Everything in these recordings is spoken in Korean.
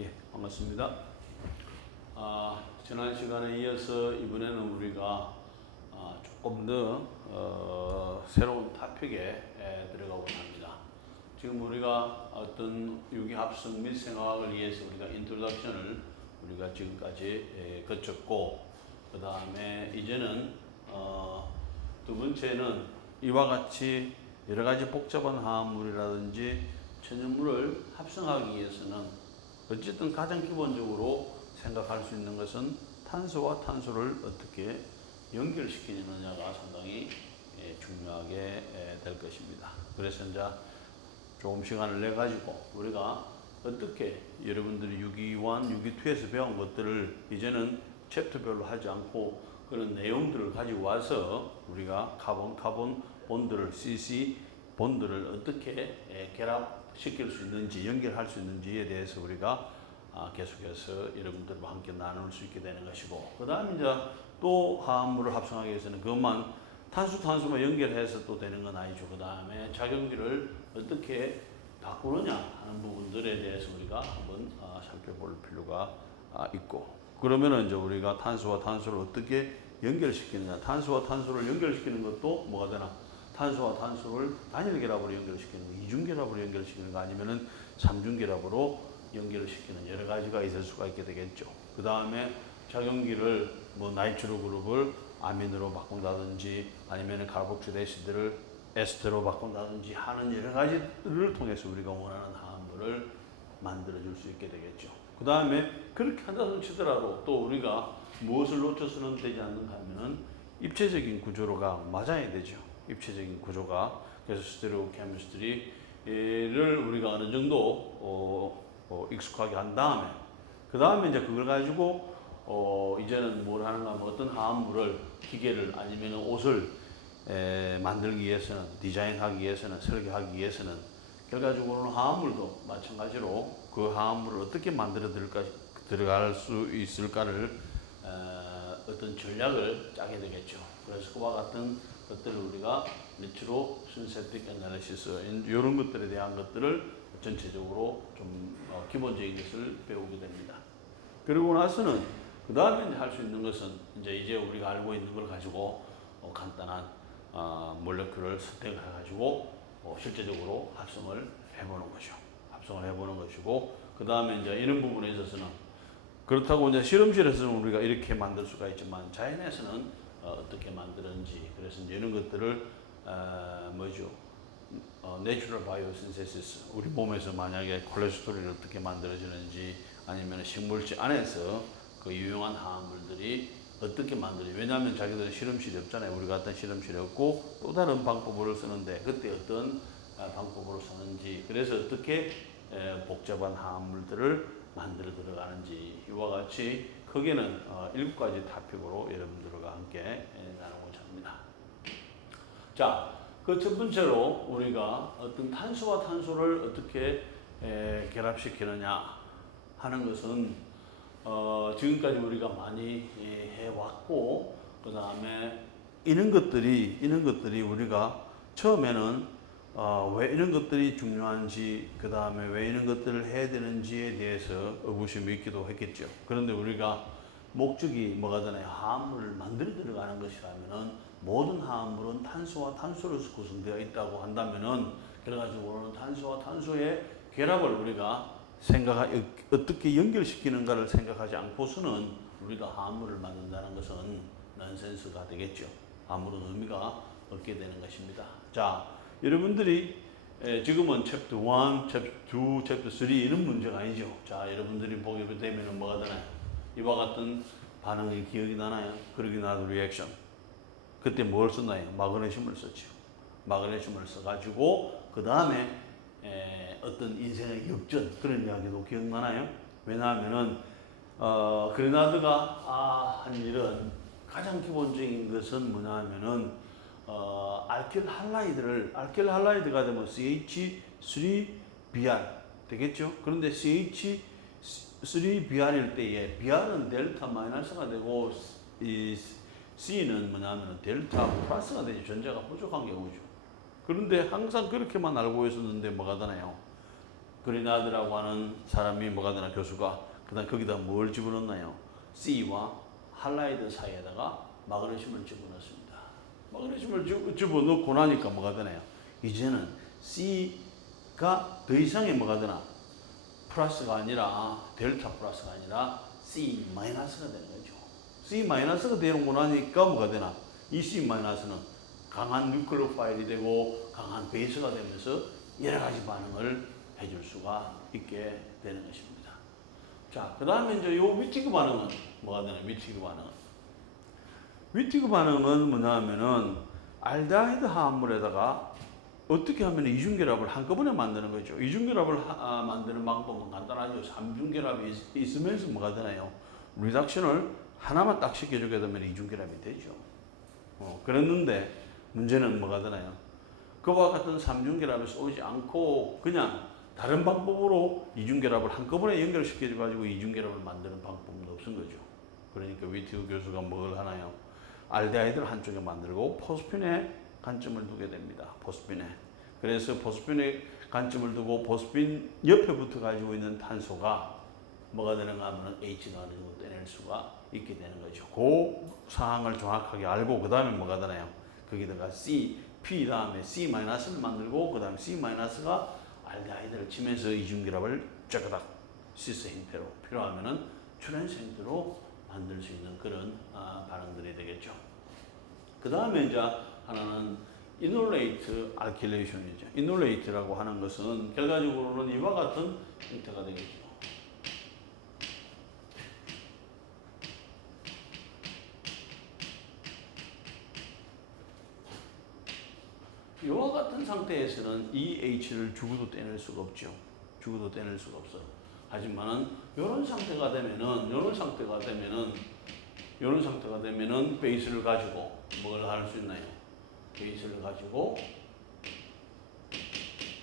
예, 반갑습니다. 지난 시간에 이어서 이번에는 우리가 조금 더 새로운 토픽에 들어가고 합니다. 지금 우리가 어떤 유기합성 및 생화학을 위해서 우리가 인트로덕션을 우리가 지금까지 거쳤고, 그 다음에 이제는 두 번째는 이와 같이 여러 가지 복잡한 화합물이라든지 천연물을 합성하기 위해서는 어쨌든 가장 기본적으로 생각할 수 있는 것은 탄소와 탄소를 어떻게 연결시키느냐가 상당히 중요하게 될 것입니다. 그래서 이제 조금 시간을 내 가지고 우리가 어떻게 여러분들이 유기1, 유기2에서 배운 것들을 이제는 챕터별로 하지 않고 그런 내용들을 가지고 와서 우리가 카본 본드를 CC 본드를 어떻게 결합시킬 수 있는지, 연결할 수 있는지에 대해서 우리가 계속해서 여러분들과 함께 나눌 수 있게 되는 것이고, 그 다음에 이제 또 화합물을 합성하기 위해서는 그것만 탄소만 연결해서 또 되는 건 아니죠. 그 다음에 작용기를 어떻게 바꾸느냐 하는 부분들에 대해서 우리가 한번 살펴볼 필요가 있고, 그러면은 이제 우리가 탄소와 탄소를 어떻게 연결시키느냐, 탄소와 탄소를 연결시키는 것도 뭐가 되나? 탄소와 탄소를 단일 결합으로 연결시키는 거, 이중 결합으로 연결시키는 거, 아니면은 삼중 결합으로 연결을 시키는 여러 가지가 있을 수가 있게 되겠죠. 그 다음에 작용기를 뭐 나이트로 그룹을 아민으로 바꾼다든지 아니면은 카르복실에시드를 에스테로 바꾼다든지 하는 여러 가지들을 통해서 우리가 원하는 화합물을 만들어 줄 수 있게 되겠죠. 그 다음에 그렇게 한다고 치더라도 또 우리가 무엇을 놓쳐서는 되지 않는가 하면은 입체적인 구조가 맞아야 되죠. 입체적인 구조가. 그래서 스테레오 케미스트리를 우리가 어느 정도 익숙하게 한 다음에, 그 다음에 이제 그걸 가지고 이제는 뭘 하는가 하면 어떤 화합물을, 기계를 아니면 옷을 만들기 위해서는, 디자인하기 위해서는, 설계하기 위해서는 결과적으로는 화합물도 마찬가지로 그 화합물을 어떻게 만들어 들어갈 수 있을까를 어떤 전략을 짜게 되겠죠. 그래서 그와 같은 것들을 우리가 리트로 신세틱 애널리시스 이런 것들에 대한 것들을 전체적으로 좀 기본적인 것을 배우게 됩니다. 그리고 나서는 그 다음에 할 수 있는 것은 이제 우리가 알고 있는 걸 가지고 간단한 몰레큘을 선택을 해가지고 실제적으로 합성을 해보는 것이죠. 합성을 해보는 것이고, 그 다음에 이제 이런 부분에 있어서는 그렇다고 이제 실험실에서는 우리가 이렇게 만들 수가 있지만 자연에서는 어떻게 만드는지, 그래서 이제 이런 것들을 내추럴 바이오신세시스, 우리 몸에서 만약에 콜레스테롤이 어떻게 만들어지는지, 아니면 식물체 안에서 그 유용한 화합물들이 어떻게 만들어지, 왜냐하면 자기들은 실험실이 없잖아요. 우리 같은 실험실이 없고 또 다른 방법으로 쓰는데 그때 어떤 방법으로 쓰는지, 그래서 어떻게 복잡한 화합물들을 만들어 들어가는지, 이와 같이 크게는 7가지 토픽으로 여러분들과 함께 나누고자 합니다. 자, 그 첫 번째로 우리가 어떤 탄소와 탄소를 어떻게 결합시키느냐 하는 것은 지금까지 우리가 많이 해왔고, 그 다음에 이런 것들이 우리가 처음에는 왜 이런 것들이 중요한지, 그 다음에 왜 이런 것들을 해야 되는지에 대해서 의구심이 있기도 했겠죠. 그런데 우리가 목적이 뭐가 되나요? 화합물을 만들어 들어가는 것이라면은 모든 화합물은 탄소와 탄소로서 구성되어 있다고 한다면은 결과적으로는 탄소와 탄소의 결합을 우리가 어떻게 연결시키는가를 생각하지 않고서는 우리가 화합물을 만든다는 것은 넌센스가 되겠죠. 아무런 의미가 없게 되는 것입니다. 자, 여러분들이 지금은 챕터 1, 챕터 2, 챕터 3 이런 문제가 아니죠. 자, 여러분들이 보게 되면은 뭐가 되나요? 이와 같은 반응이 기억이 나나요? 그러기 나도 리액션. 그때 뭘 썼나요? 마그네슘을 썼죠. 마그네슘을 써가지고 그 다음에 어떤 인생의 역전, 그런 이야기도 기억나나요? 왜냐하면은 그레나드가 한 일은 가장 기본적인 것은 뭐냐 하면은 알킬 할라이드가 되면 CH3Br 되겠죠? 그런데 CH3Br일 때에 Br은 델타 마이너스가 되고 이 C는 뭐냐면 델타 플러스가 되지, 전자가 부족한 경우죠. 그런데 항상 그렇게만 알고 있었는데 뭐가 되나요? 그리나드라고 하는 사람이 뭐가 되나 교수가 그다음 거기다 뭘 집어넣나요? C와 할라이드 사이에다가 마그네슘을 집어넣습니다. 마그네슘을 집어넣고 나니까 뭐가 되나요? 이제는 C가 더 이상의 뭐가 되나? 플러스가 아니라 델타 플러스가 아니라 C 마이너스가 되는 거죠. C 마이너스가 되고 나니까 뭐가 되나? 이 C 마이너스는 강한 뉴클리오파일이 되고 강한 베이스가 되면서 여러 가지 반응을 해줄 수가 있게 되는 것입니다. 자, 그 다음에 이제 요 위티그 반응은 뭐가 되나? 위티그 반응은. 위티그 반응은 뭐냐 하면은 알데하이드 화합물에다가 어떻게 하면 이중결합을 한꺼번에 만드는 거죠. 이중결합을 만드는 방법은 간단하죠. 삼중결합이 있으면서 뭐가 되나요? 리덕션을 하나만 딱 시켜주게 되면 이중결합이 되죠. 그랬는데 문제는 뭐가 되나요? 그와 같은 삼중결합에서 오지 않고 그냥 다른 방법으로 이중결합을 한꺼번에 연결시켜가지고 이중결합을 만드는 방법은 없은 거죠. 그러니까 위티그 교수가 뭘 하나요? 알데하이드를 한쪽에 만들고 포스핀에 관점을 두게 됩니다. 포스핀에. 그래서 포스핀에 관점을 두고 포스핀 옆에 붙어 가지고 있는 탄소가 뭐가 되는가 하면 H가 어느 정도 떼낼 수가 있게 되는 거죠. 그 상황을 정확하게 알고 그 다음에 뭐가 되나요? 거기다가 C, P 다음에 C-를 만들고 그 다음에 C-가 알데하이드를 치면서 이중결합을 쫙딱 시스 형태로 필요하면은 트랜스 형태로 만들 수 있는 그런 반응들이 되겠죠. 그 다음에 이제 하나는 이놀레이트 알킬레이션이죠. 이놀레이트라고 하는 것은 결과적으로는 이와 같은 형태가 되겠죠. 이와 같은 상태에서는 이 H를 죽어도 떼낼 수가 없죠. 죽어도 떼낼 수가 없어. 하지만은 이런 상태가 되면은 베이스를 가지고 뭘 할 수 있나요? 베이스를 가지고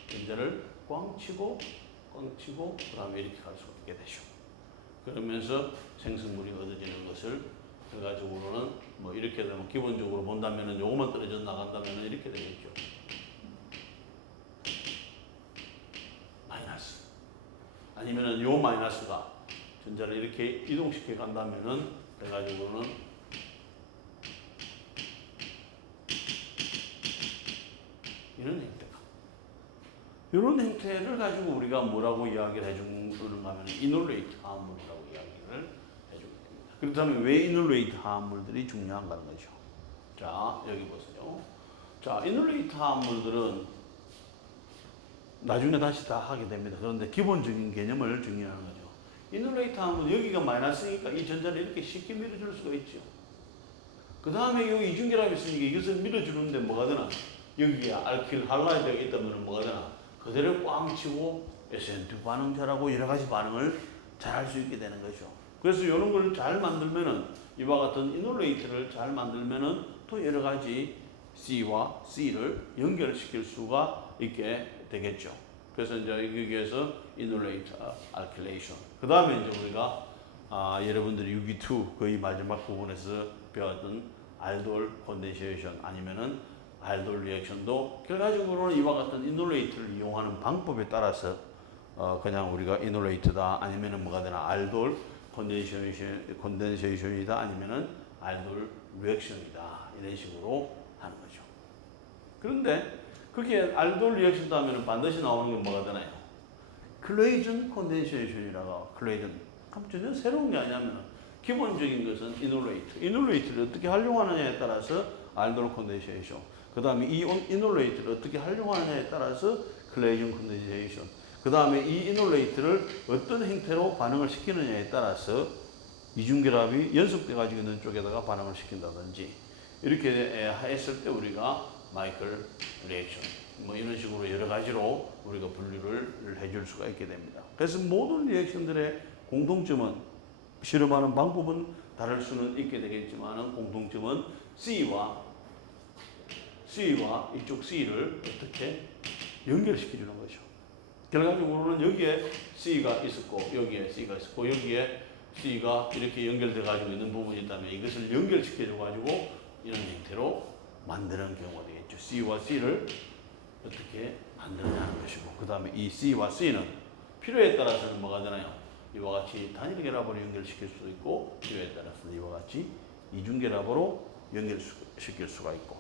전자를 꽝 치고 그다음에 이렇게 갈 수가 있게 되죠. 그러면서 생성물이 얻어지는 것을 결과적으로는 뭐 이렇게 되면 기본적으로 본다면은 요거만 떨어져 나간다면은 이렇게 되겠죠. 마이너스. 아니면은 요 마이너스가 전자를 이렇게 이동시켜 간다면은 결과적으로는 이런 형태를 가지고 우리가 뭐라고 이야기를 해주는가 하면 이놀레이트 화합물이라고 이야기를 해주게 됩니다. 그렇다면 왜 이놀레이트 화합물들이 중요한가 하는 거죠. 자, 여기 보세요. 자, 이놀레이트 화합물들은 나중에 다시 다 하게 됩니다. 그런데 기본적인 개념을 정의하는 거죠. 이놀레이트 화합물 여기가 마이너스니까 이 전자를 이렇게 쉽게 밀어줄 수가 있죠. 그 다음에 여기 이중결합이 있으니까 이것을 밀어주는데 뭐가 되나? 여기에 알킬 할라이드가 있다면 뭐가 되나? 그대로 꽝 치고 SN2 반응자라고 여러 가지 반응을 잘 할 수 있게 되는 거죠. 그래서 이런 걸 잘 만들면은 이와 같은 이놀레이트를 잘 만들면은 또 여러 가지 C와 C를 연결시킬 수가 있게 되겠죠. 그래서 이제 여기에서 이놀레이트 알킬레이션. 그 다음에 이제 우리가 여러분들이 유기2 거의 마지막 부분에서 배웠던 알돌 콘덴세이션 아니면은 알돌 리액션도 결과적으로는 이와 같은 이놀레이트를 이용하는 방법에 따라서 그냥 우리가 이놀레이트다 아니면은 뭐가 되나 알돌 콘덴세이션이다 아니면은 알돌 리액션이다 이런 식으로 하는 거죠. 그런데 그게 알돌 리액션도 하면은 반드시 나오는 게 뭐가 되나요? 클레이전 콘덴세이션이라고 클레이전. 전혀 새로운 게 아니냐면 기본적인 것은 이놀레이트를 어떻게 활용하느냐에 따라서 알돌 콘덴세이션. 그 다음에 이 이놀레이트를 어떻게 활용하느냐에 따라서 클레이전 콘덴세이션. 그 다음에 이 이놀레이트를 어떤 형태로 반응을 시키느냐에 따라서 이중결합이 연속돼 가지고 있는 쪽에다가 반응을 시킨다든지 이렇게 했을 때 우리가 마이클 리액션 뭐 이런 식으로 여러 가지로 우리가 분류를 해줄 수가 있게 됩니다. 그래서 모든 리액션들의 공통점은 실험하는 방법은 다를 수는 있게 되겠지만 공통점은 C와 이쪽 C를 어떻게 연결시켜주는 거죠. 결과적으로는 여기에 C가 있었고 여기에 C가 있었고 여기에 C가 이렇게 연결돼 가지고 있는 부분이 있다면 이것을 연결시켜줘 가지고 이런 형태로 만드는 경우가 되겠죠. C와 C를 어떻게 만드느냐는 것이고 그 다음에 이 C와 C는 필요에 따라서는 뭐가 되나요? 이와 같이 단일 결합으로 연결시킬 수도 있고 필요에 따라서는 이와 같이 이중 결합으로 연결시킬 수가 있고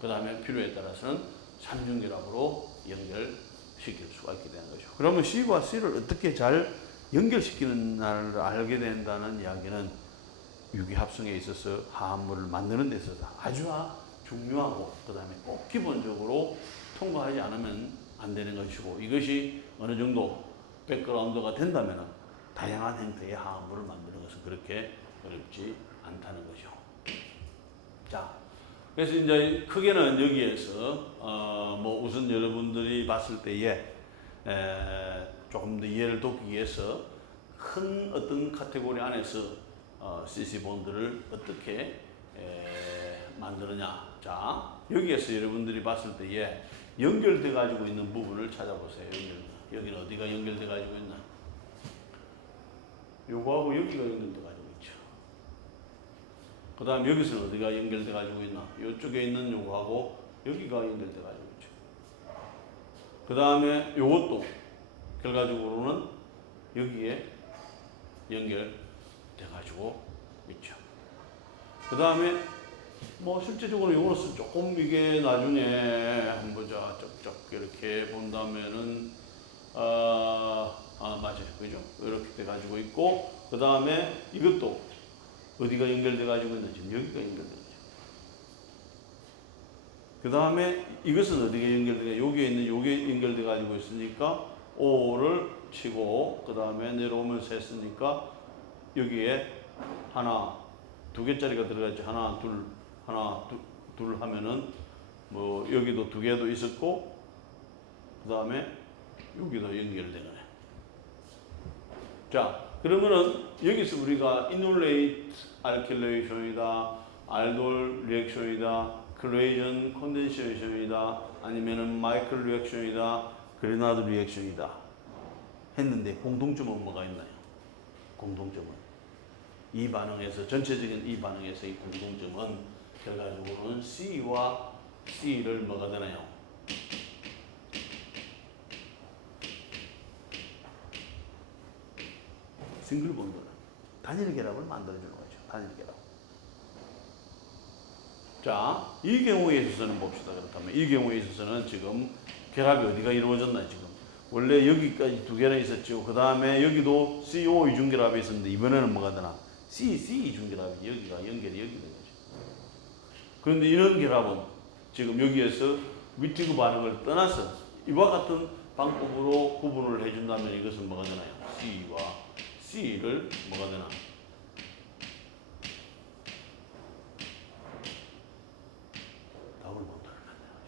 그 다음에 필요에 따라서는 삼중 결합으로 연결시킬 수가 있게 되는 거죠. 그러면 C와 C를 어떻게 잘 연결시키는가를 알게 된다는 이야기는 유기합성에 있어서 화합물을 만드는 데 있어서 아주 중요하고 그 다음에 꼭 기본적으로 통과하지 않으면 안 되는 것이고 이것이 어느 정도 백그라운드가 된다면 다양한 형태의 화합물을 만드는 것은 그렇게 어렵지 않다는 거죠. 자, 그래서 이제 크게는 여기에서 뭐 우선 여러분들이 봤을 때에 조금 더 이해를 돕기 위해서 큰 어떤 카테고리 안에서 CC 본드를 어떻게 만드느냐. 자, 여기에서 여러분들이 봤을 때에 연결돼 가지고 있는 부분을 찾아보세요. 여기는 어디가 연결돼 가지고 있나? 요거하고 여기가 연결돼 가지고 있죠. 그 다음 여기서는 어디가 연결돼 가지고 있나? 요쪽에 있는 요거하고 여기가 연결돼 가지고 있죠. 그 다음에 요것도 결과적으로는 여기에 연결돼 가지고 있죠. 그 다음에 뭐 실제적으로 요거는 조금 이게 나중에 한번 보자. 쩍쩍 이렇게 본다면은 맞아요. 그죠? 이렇게 돼 가지고 있고 그 다음에 이것도 어디가 연결돼 가지고 있나? 지금 여기가 연결돼 가지고. 그 다음에 이것은 어디가 연결돼? 여기에 있는 요게 연결돼 가지고 있으니까 O를 치고 그 다음에 내려오면서 했으니까 여기에 하나 두 개짜리가 들어갔죠. 하나 둘 하면은 뭐 여기도 두 개도 있었고 그 다음에 여기도 연결되네. 자, 그러면은 여기서 우리가 이놀레이트 알킬레이션이다, 알돌 리액션이다, 클레이전 컨덴세이션이다, 아니면은 마이클 리액션이다, 그레나드 리액션이다 했는데 공통점은 뭐가 있나요? 공통점은 이 반응에서 전체적인 이 반응에서의 공통점은 결과적으로는 C와 C를 뭐가 되나요? 싱글 본드는 단일 결합을 만들어주는 거죠. 단일 결합. 자, 이 경우에 있어서는 봅시다. 그렇다면 이 경우에 있어서는 지금 결합이 어디가 이루어졌나요? 지금 원래 여기까지 두 개나 있었죠. 그 다음에 여기도 CO 이중결합이 있었는데 이번에는 뭐가 되나? C 이중결합이 여기가 연결이 여기 된 거죠. 그런데 이런 결합은 지금 여기에서 위티그 반응을 떠나서 이와 같은 방법으로 구분을 해준다면 이것은 뭐가 되나요? C와 C를 뭐가 되나? 더블 본드를 만들어야죠.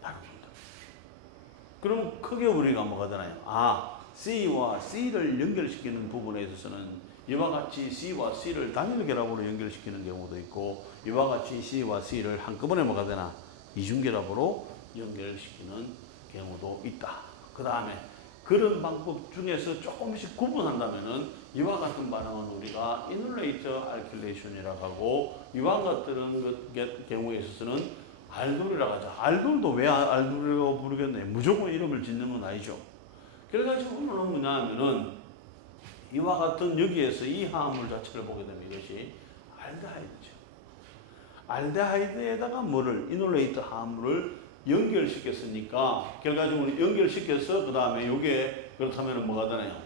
더블 본드. 그럼 크게 우리가 뭐가 되나요? C와 C를 연결시키는 부분에 있어서는 이와 같이 C와 C를 단일 결합으로 연결시키는 경우도 있고 이와 같이 C와 C를 한꺼번에 뭐가 되나? 이중 결합으로 연결시키는 경우도 있다. 그 다음에 그런 방법 중에서 조금씩 구분한다면은 이와 같은 반응은 우리가 이놀레이트 알킬레이션이라고 하고 이와 같은 경우에 있어서는 알돌이라고 하죠. 알돌도 왜 알돌이라고 부르겠나요? 무조건 이름을 짓는 건 아니죠. 그래가지고 오늘은 뭐냐 하면은 이와 같은 여기에서 이 화합물 자체를 보게 되면 이것이 알데하이드죠. 알데하이드에다가 뭐를 이놀레이트 화합물을 연결시켰으니까 결과적으로 연결시켜서 그 다음에 이게 그렇다면 뭐가 되나요?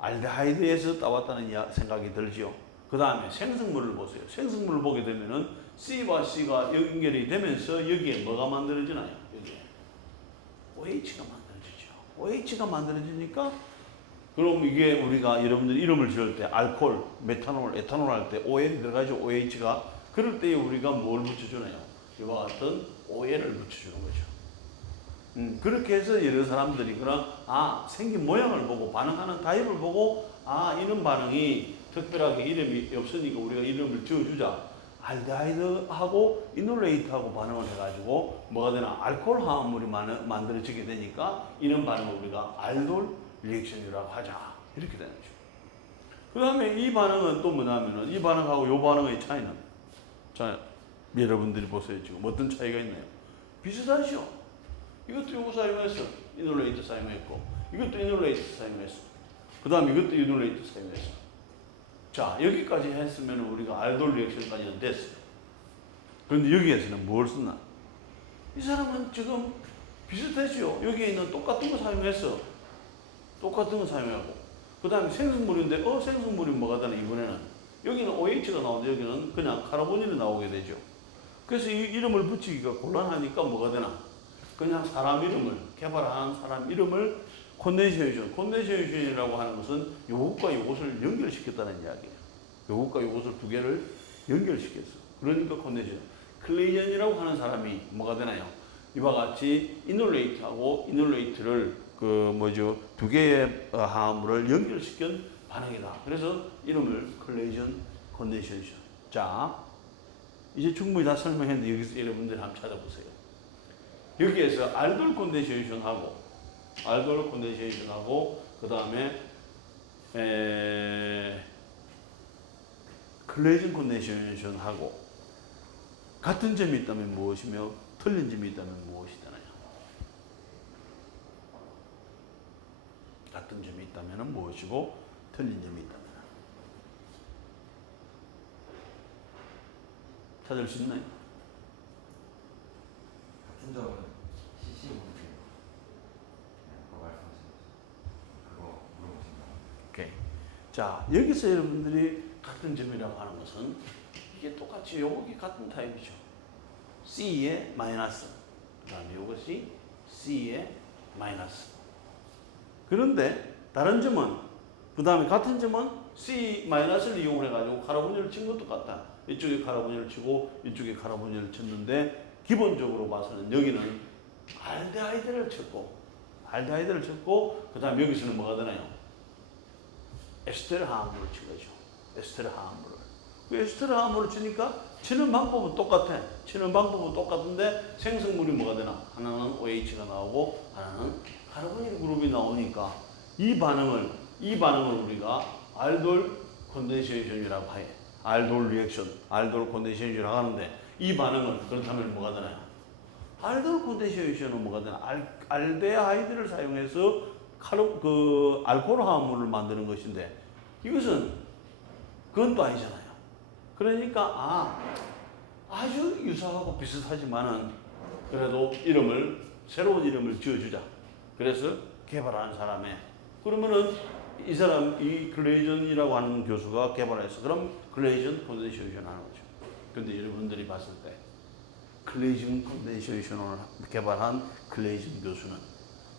알데하이드에서 따왔다는 생각이 들죠. 그 다음에 생성물을 보세요. 생성물을 보게 되면은 C와 C가 연결이 되면서 여기에 뭐가 만들어지나요? 여기에 OH가 만들어지죠. OH가 만들어지니까 그럼 이게 우리가 여러분들 이름을 지을 때 알코올, 메탄올, 에탄올 할 때 OL이 들어가죠. OH가 그럴 때 우리가 뭘 붙여주나요? 이와 같은 OL을 붙여주는 거죠. 그렇게 해서 여러 사람들이 생긴 모양을 보고 반응하는 타입을 보고 이런 반응이 특별하게 이름이 없으니까 우리가 이름을 지어주자. 알데하이드하고 이놀레이트하고 반응을 해가지고 뭐가 되나? 알코올 화합물이 만들어지게 되니까 이런 반응을 우리가 알돌 리액션이라고 하자. 이렇게 되는 거죠. 그 다음에 이 반응은 또 뭐냐면은 이 반응하고 이 반응의 차이는 자, 여러분들이 보세요. 지금 어떤 차이가 있나요? 비슷하죠. 이것도 요거 사용해서 이놀레이트 사용했고 이것도 이놀레이트 사용했어. 그 다음에 이것도 이놀레이트 사용했어. 자, 여기까지 했으면 우리가 알돌 리액션까지는 됐어요. 그런데 여기에서는 뭘 쓰나? 이 사람은 지금 비슷했죠. 여기에 있는 똑같은 거 사용했어. 똑같은 거 사용하고. 그 다음에 생성물인데, 생성물이 뭐가 되나, 이번에는. 여기는 OH가 나오는데, 여기는 그냥 카르보닐이 나오게 되죠. 그래서 이 이름을 붙이기가 곤란하니까 뭐가 되나? 그냥 사람 이름을, 개발한 사람 이름을 콘덴세이션이라고 하는 것은 요것과 요것을 연결시켰다는 이야기예요. 요것과 요것을 두 개를 연결시켰어. 그러니까 콘덴세이션. 클레이전이라고 하는 사람이 뭐가 되나요? 이와 같이 이놀레이트하고 이놀레이트를 두 개의 화합물을 연결시킨 반응이다. 그래서 이름을 클레이전 콘덴세이션. 자, 이제 충분히 다 설명했는데 여기서 여러분들이 한번 찾아보세요. 여기에서 알돌 콘덴세이션하고 그 다음에 클레이전 콘덴세이션하고 같은 점이 있다면 무엇이며 틀린 점이 있다면 무엇이 되나요? 같은 점이 있다면 무엇이고 틀린 점이 있다면 찾을 수 있나요? 같은 점은 CC 문제예요. 그거 말씀하신 그거 물어보신 거. 오케이. 자, 여기서 여러분들이 같은 점이라고 하는 것은 이게 똑같이 요것이 같은 타입이죠. C의 마이너스. 그 다음에 요것이 C의 마이너스. 그런데 다른 점은, 그 다음에 같은 점은 C 마이너스를 이용을 해가지고 카르보닐을 친 것도 같다. 이쪽에 카르보닐을 치고 이쪽에 카르보닐을 쳤는데 기본적으로 봐서는 여기는 알데하이드를 쳤고 그 다음에 여기서는 뭐가 되나요? 에스테르 화합물을 친 거죠. 에스테르 화합물을. 그 에스테르 화합물을 치니까 치는 방법은 똑같아. 치는 방법은 똑같은데 생성물이 뭐가 되나? 하나는 OH가 나오고 하나는 카르보닐 그룹이 나오니까 이 반응을 우리가 알돌 콘덴세이션이라고 해. 알돌 리액션, 알돌 콘덴세이션이라고 하는데 이 반응은 그렇다면 뭐가 되나요? 알돌 콘덴세이션은 뭐가 되나? 알데하이드를 사용해서 알코올 화합물을 만드는 것인데 이것은 그건 또 아니잖아요. 그러니까 아주 유사하고 비슷하지만은 그래도 새로운 이름을 지어주자. 그래서 개발한 사람의 그러면은 이 클레이전이라고 하는 교수가 개발했어. 그럼 클레이전 콘덴세이션 하는 거죠. 근데 여러분들이 봤을 때 클레이전 콘덴세이션을 개발한 클레이전 교수는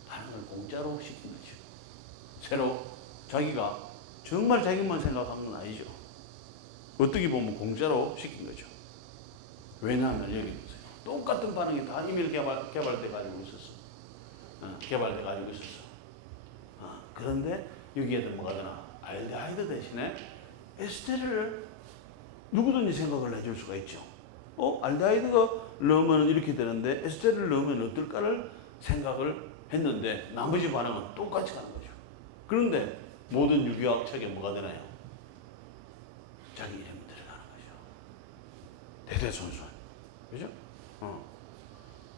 반응을 공짜로 시킨 거죠. 새로 자기가 정말 자기만 생각한 건 아니죠. 어떻게 보면 공짜로 시킨 거죠. 왜냐하면 여기 보세요. 똑같은 반응이 다 이미 개발돼 가지고 있었어. 그런데 여기에도 뭐가 되나? 알데하이드 대신에 에스테르를 누구든지 생각을 해줄 수가 있죠. 알데하이드가 넣으면 이렇게 되는데 에스테르를 넣으면 어떨까를 생각을 했는데 나머지 반응은 똑같이 가는 거죠. 그런데 모든 유기화학 책에 뭐가 되나요? 자기 이름이 들어가는 거죠. 대대손손. 그죠?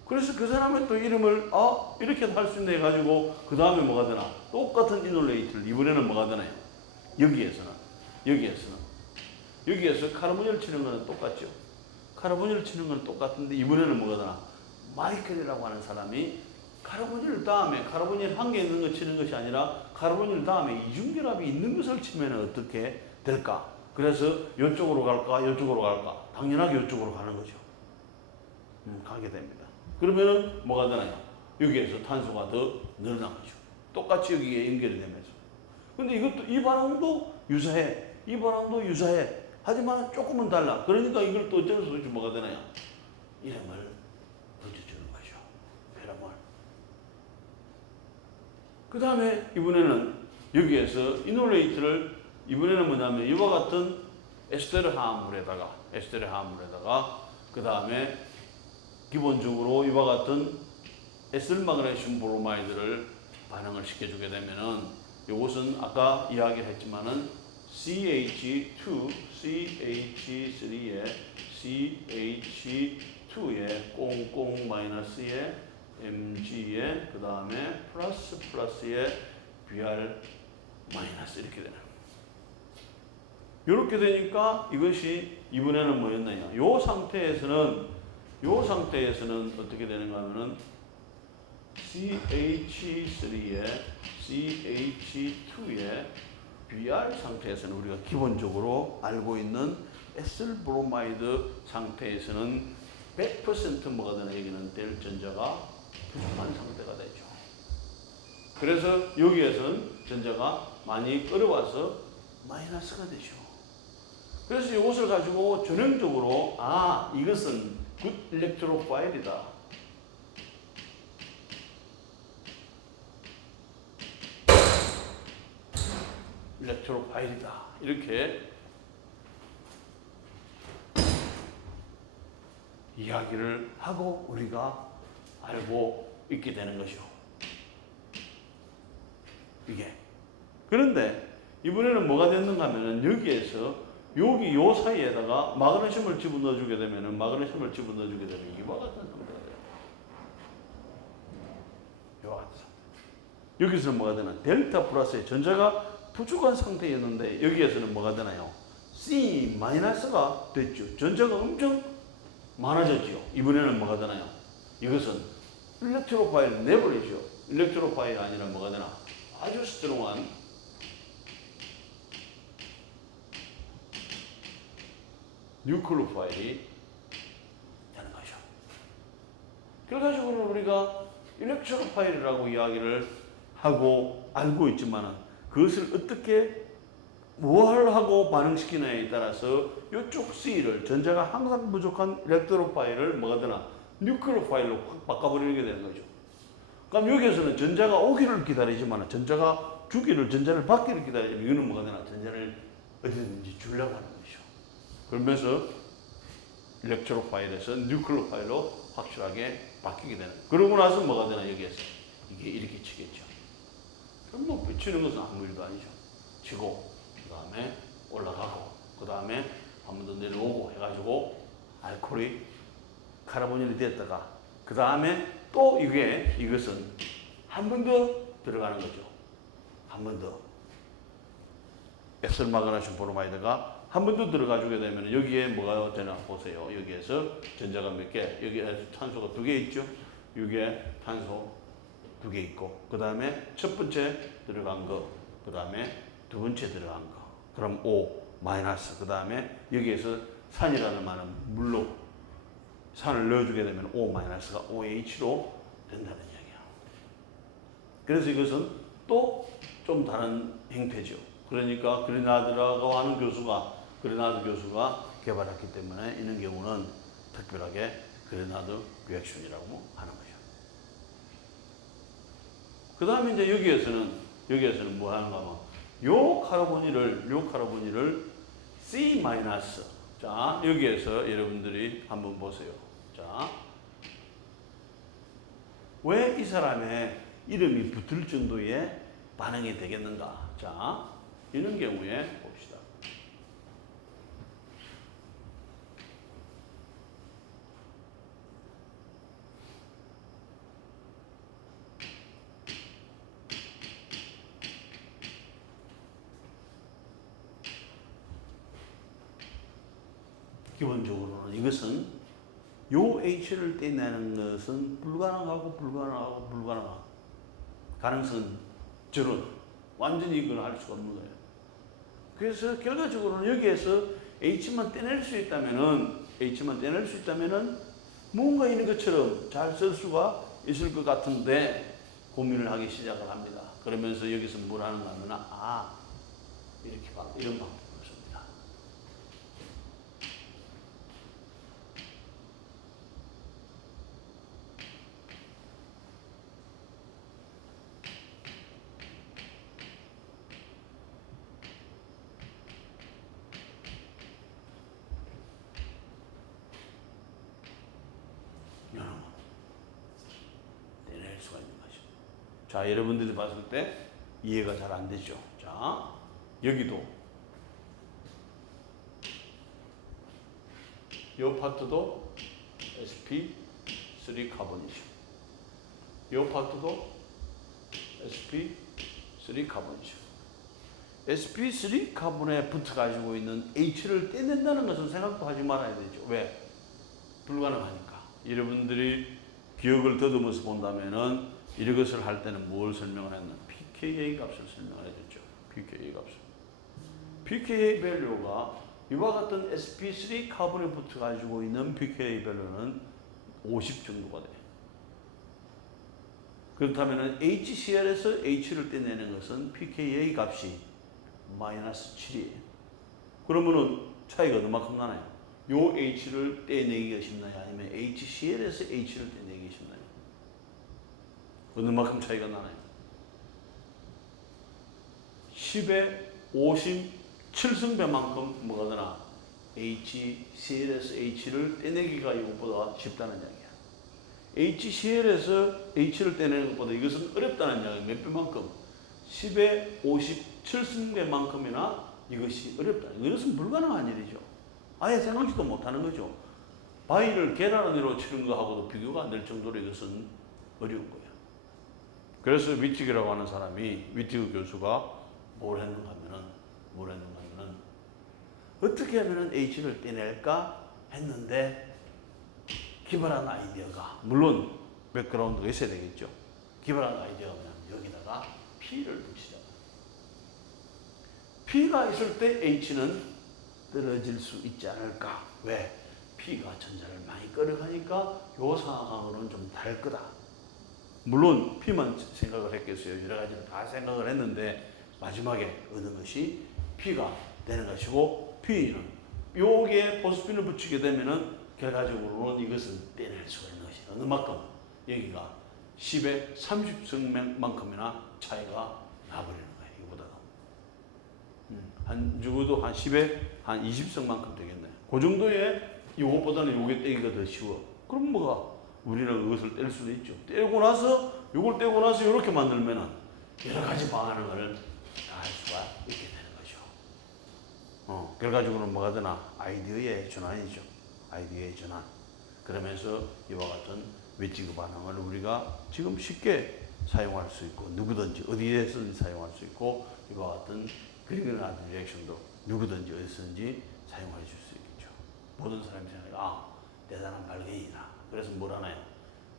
그래서 그 사람의 또 이름을 이렇게 할 수 있네 해가지고 그 다음에 뭐가 되나? 똑같은 이놀레이트를 이번에는 뭐가 되나요? 여기에서 카르보닐을 치는 거는 똑같죠. 카르보닐을 치는 건 똑같은데 이번에는 뭐가 되나? 마이클이라고 하는 사람이 카르보닐 다음에 카르보닐 한 개 있는 거 치는 것이 아니라 카르보닐 다음에 이중결합이 있는 것을 치면 어떻게 될까? 그래서 이쪽으로 갈까? 이쪽으로 갈까? 당연하게 이쪽으로 가는 거죠. 가게 됩니다. 그러면은 뭐가 되나요? 여기에서 탄소가 더 늘어난 거죠. 똑같이 여기에 연결이 되면서. 근데 이 반응도 유사해. 하지만 조금은 달라. 그러니까 이걸 또 어쩔 수 없이 뭐가 되나요? 이름을 붙여주는 거죠. 페로몬. 그 다음에 이번에는 여기에서 이놀레이트를 이번에는 뭐냐면 이와 같은 에스테르 화합물에다가 그 다음에 기본적으로 이와 같은 에스тер마그네슘 브로마이드를 반응을 시켜주게 되면은 이것은 아까 이야기를 했지만은 CH3에 꽁꽁 마이너스에 Mg에 그 다음에 플러스에 Br 마이너스 이렇게 되는. 이렇게 되니까 이것이 이번에는 뭐였느냐? 요 상태에서는 어떻게 되는가 하면은 CH3에 CH2에 Br 상태에서는 우리가 기본적으로 알고 있는 에슬 브로마이드 상태에서는 100% 뭐가 되나 여기는 될 전자가 부족한 상태가 되죠. 그래서 여기에서는 전자가 많이 끌어와서 마이너스가 되죠. 그래서 이것을 가지고 전형적으로 이것은 굿 일렉트로파일이다. 일렉트로파일이다. 이렇게 이야기를 하고 우리가 알고 있게 되는 것이죠. 이게. 그런데 이번에는 뭐가 됐는가 하면은 여기에서 요 사이에다가 마그네슘을 집어넣어 주게 되면은 이와 같은 상태가 돼요. 이와 같은 상태. 여기서는 뭐가 되나? 델타 플러스의 전자가 부족한 상태였는데 여기에서는 뭐가 되나요? C-가 됐죠. 전자가 엄청 많아졌죠. 이번에는 뭐가 되나요? 이것은 일렉트로파일을 내버리죠. 일렉트로파일이 아니라 뭐가 되나? 아주 스트롱한 뉴클로파일이 되는 거죠. 결과적으로 우리가 일렉트로파일이라고 이야기를 하고 알고 있지만은 그것을 어떻게 뭘 하고 반응시키느냐에 따라서 이쪽 C를 전자가 항상 부족한 일렉트로파일을 뭐가 되나 뉴클로파일로 확 바꿔버리게 되는 거죠. 그럼 여기에서는 전자가 오기를 기다리지만 전자를 받기를 기다리면 이거는 뭐가 되나 전자를 어디든지 주려고 하는 거죠. 그러면서 일렉트로파일에서 뉴클로파일로 확실하게 바뀌게 되는. 그러고 나서 뭐가 되나 여기에서 이게 이렇게 치겠죠. 그럼 뭐 치는 것은 아무 일도 아니죠. 치고 그 다음에 올라가고 그 다음에 한 번 더 내려오고 해가지고 알코올이 카르보닐이 됐다가 그 다음에 또 이것은 한 번 더 들어가는 거죠. 한 번 더. 엑셀 마그네슘 브로마이드가 한 번 더 들어가 주게 되면 여기에 뭐가 되나 보세요. 여기에서 전자가 몇 개, 여기에 탄소가 2개 있죠. 여기에 탄소 2개 있고 그 다음에 첫 번째 들어간 거, 그 다음에 두 번째 들어간 거. 그럼 O 마이너스. 그 다음에 여기에서 산이라는 말은 물로 산을 넣어주게 되면 O 마이너스가 OH로 된다는 이야기야. 그래서 이것은 또 좀 다른 형태죠. 그러니까 그레나드라고 하는 그레나드 교수가 개발했기 때문에 이런 경우는 특별하게 그레나드 리액션이라고 하는 거죠. 그 다음에 이제 여기에서는 뭐 하는가 하면 요 카르보닐을 C-. 자, 여기에서 여러분들이 한번 보세요. 자, 왜 이 사람의 이름이 붙을 정도의 반응이 되겠는가? 자, 이런 경우에 봅시다. 기본적으로는 이것은 요 H를 떼내는 것은 불가능하고 가능성은 절은 완전히 이걸 할 수가 없는 거예요. 그래서 결과적으로는 여기에서 H만 떼낼 수 있다면은 뭔가 있는 것처럼 잘 쓸 수가 있을 것 같은데 고민을 하기 시작을 합니다. 그러면서 여기서 뭘 하는가 하면 이렇게 이런 방법을 씁니다. 떼낼 수가 있는 거죠. 자, 여러분들이 봤을 때 이해가 잘 안 되죠. 자, 여기도 이 파트도 sp3 카본이죠. 이 파트도 sp3 카본이죠. sp3 카본에 붙어 가지고 있는 H를 떼낸다는 것은 생각도 하지 말아야 되죠. 왜? 불가능하니까. 여러분들이 기억을 더듬어서 본다면은 이것을 할 때는 뭘 설명을 했나? pKa 값을 설명을 해줬죠. pKa 값을. pKa 밸류가 이와 같은 sp3 카본에 붙어 가지고 있는 pKa 밸류는 50 정도가 돼요. 그렇다면 HCl에서 H를 떼내는 것은 pKa 값이 마이너스 7이에요. 그러면은 차이가 얼마큼 나나요? 요 H를 떼내기가 쉽나요? 아니면 HCl에서 H를 떼내기가 쉽나요? 얼마큼 차이가 나나요? 10의 57승배만큼 뭐가 되나? HCl에서 H를 떼내기가 이것보다 쉽다는 이야기야. HCl에서 H를 떼내는 것보다 이것은 어렵다는 이야기야. 몇 배만큼? 10의 57승배만큼이나 이것이 어렵다. 이것은 불가능한 일이죠. 아예 생각지도 못하는 거죠. 바위를 계란 위로 치는 거하고도 비교가 안 될 정도로 이것은 어려운 거예요. 그래서 위티그라고 하는 사람이, 위티그 교수가 뭘 했는가 하면은 어떻게 하면은 H를 떼낼까 했는데 기발한 아이디어가, 물론 백그라운드가 있어야 되겠죠. 기발한 아이디어가 뭐냐면 여기다가 P를 붙이자. P가 있을 때 H는 떨어질 수 있지 않을까? 왜? P가 전자를 많이 끌어가니까 요 상황으로는 좀 다를 거다. 물론 P만 생각을 했겠어요. 여러 가지를 다 생각을 했는데 마지막에 얻은 것이 P가 되는 것이고, P는 요게 포스핀을 붙이게 되면은 결과적으로는 이것을 떼낼 수가 있는 것이 어느 만큼 여기가 10의 30승만큼이나 차이가 나버리는 거예요. 이거보다도 한 적어도 한 10에 한 20승만큼 되겠네요. 그 정도의 요것보다는 요게 떼기가 더 쉬워. 그럼 뭐가 우리는 이것을 뗄 수도 있죠. 떼고 나서 요걸 떼고 나서 이렇게 만들면은 여러 가지 방안을 다 할 수가 있게 되는 거죠. 결과적으로는 뭐가 되나? 아이디어의 전환이죠. 아이디어의 전환. 그러면서 이와 같은 웨지그 반응을 우리가 지금 쉽게 사용할 수 있고, 누구든지 어디에서든지 사용할 수 있고, 이와 같은 그리그나드 리액션도 누구든지 어디서든지 사용해 줄 수 있겠죠. 모든 사람이 생각해, 대단한 발견이다. 그래서 뭘 하나요?